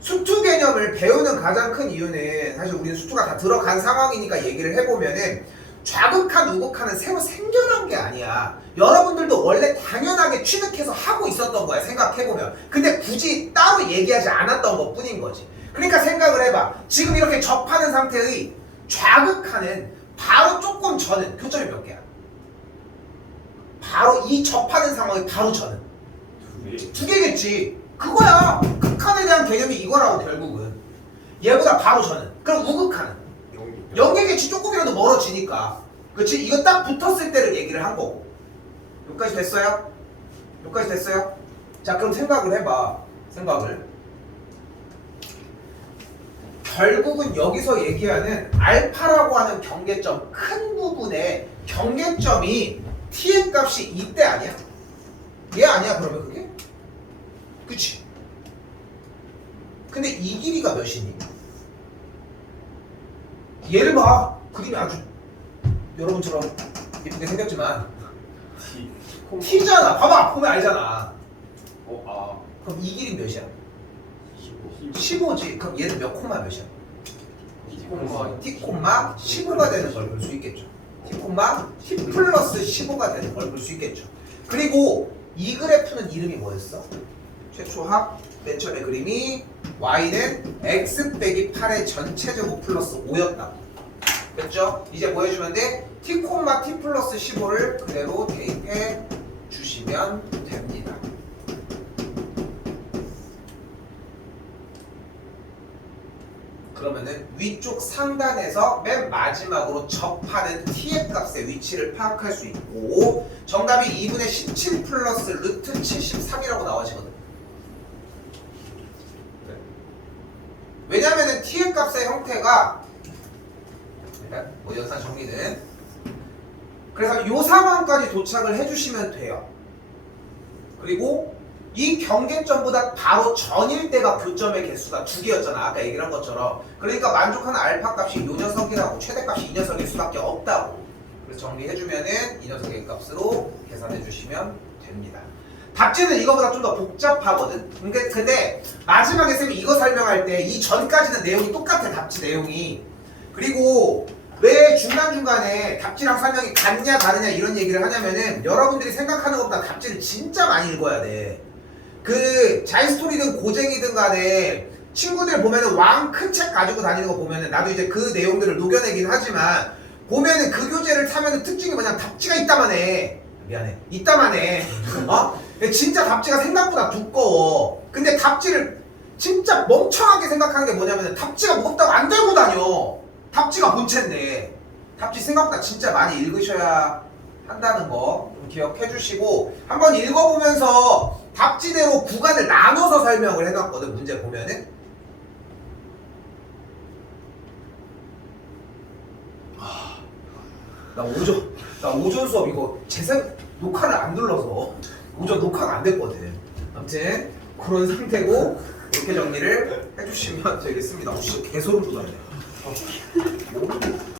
수투 개념을 배우는 가장 큰 이유는 사실 우리는 수투가 다 들어간 상황이니까 얘기를 해보면은 좌극한 우극한은 새로 생겨난 게 아니야. 여러분들도 원래 당연하게 취득해서 하고 있었던 거야, 생각해보면. 근데 굳이 따로 얘기하지 않았던 것 뿐인 거지. 그러니까 생각을 해봐. 지금 이렇게 접하는 상태의 좌극한은 바로 조금 전은 교점이 몇 개야? 바로 이 접하는 상황의 바로 전은 2개겠지. 그거야. 극한에 대한 개념이 이거라고, 결국은. 얘보다 바로 전은. 그럼 우극한은 0개겠지. 조금이라도 멀어지니까. 그치? 이거 딱 붙었을 때를 얘기를 한 거고. 여기까지 됐어요? 여기까지 됐어요? 자, 그럼 생각을 해봐. 생각을. 결국은 여기서 얘기하는 알파라고 하는 경계점, 큰 부분의 경계점이 t의 값이 이때 아니야? 얘 아니야, 그러면 그게? 그치? 근데 이 길이가 몇이니? 얘를 봐. 그림이 아주 여러분처럼 예쁘게 생겼지만 T T잖아. 봐봐 보면 알잖아. 아 그럼 이 길이 몇이야? 15 15지. 그럼 얘는 몇 콤마 몇이야? T T 콤마 15가 되는 걸 볼 수 있겠죠. T 콤마 T 플러스 15가 되는 걸 볼 수 있겠죠. 그리고 이 그래프는 이름이 뭐였어? 최초 합 맨 처음에 그림이 y는 x 빼기 8의 전체제곱 플러스 5였다. 됐죠? 이제 뭐 해주면 돼? t 콤마 t 플러스 15를 그대로 대입해 주시면 됩니다. 그러면은 위쪽 상단에서 맨 마지막으로 접하는 t의 값의 위치를 파악할 수 있고 정답이 2분의 17 플러스 루트 73이라고 나와지거든. 왜냐면은 t의 값의 형태가 일단 뭐 연산 정리는 그래서 요 상황까지 도착을 해주시면 돼요. 그리고 이 경계점보다 바로 전일 때가 교점의 개수가 2개였잖아. 아까 얘기를 한 것처럼. 그러니까 만족하는 알파 값이 요 녀석이라고 최대값이 이 녀석일 수밖에 없다고. 그래서 정리해주면은 이 녀석의 값으로 계산해주시면 됩니다. 답지는 이거보다 좀 더 복잡하거든. 근데 마지막에 쌤이 이거 설명할 때 이 전까지는 내용이 똑같아. 답지 내용이. 그리고 왜 중간중간에 답지랑 설명이 같냐 다르냐 이런 얘기를 하냐면은 여러분들이 생각하는 것보다 답지를 진짜 많이 읽어야 돼. 그 자이스토리든 고쟁이든 간에 친구들 보면은 왕 큰 책 가지고 다니는 거 보면은 나도 이제 그 내용들을 녹여내긴 하지만 보면은 그 교재를 사면은 특징이 뭐냐면 답지가 있다만 해. 미안해. 있다만 해. 진짜 답지가 생각보다 두꺼워. 근데 답지를 진짜 멍청하게 생각하는 게 뭐냐면은 답지가 무겁다고 안 들고 다녀. 답지가 본체인데 답지 생각보다 진짜 많이 읽으셔야 한다는 거 좀 기억해 주시고 한번 읽어보면서 답지대로 구간을 나눠서 설명을 해놨거든. 문제 보면은 나 오전 수업 이거 재생 녹화를 안 눌러서 오전 녹화가 안 됐거든. 아무튼 그런 상태고 이렇게 정리를 해주시면 되겠습니다. 진짜 개소름 돋았네.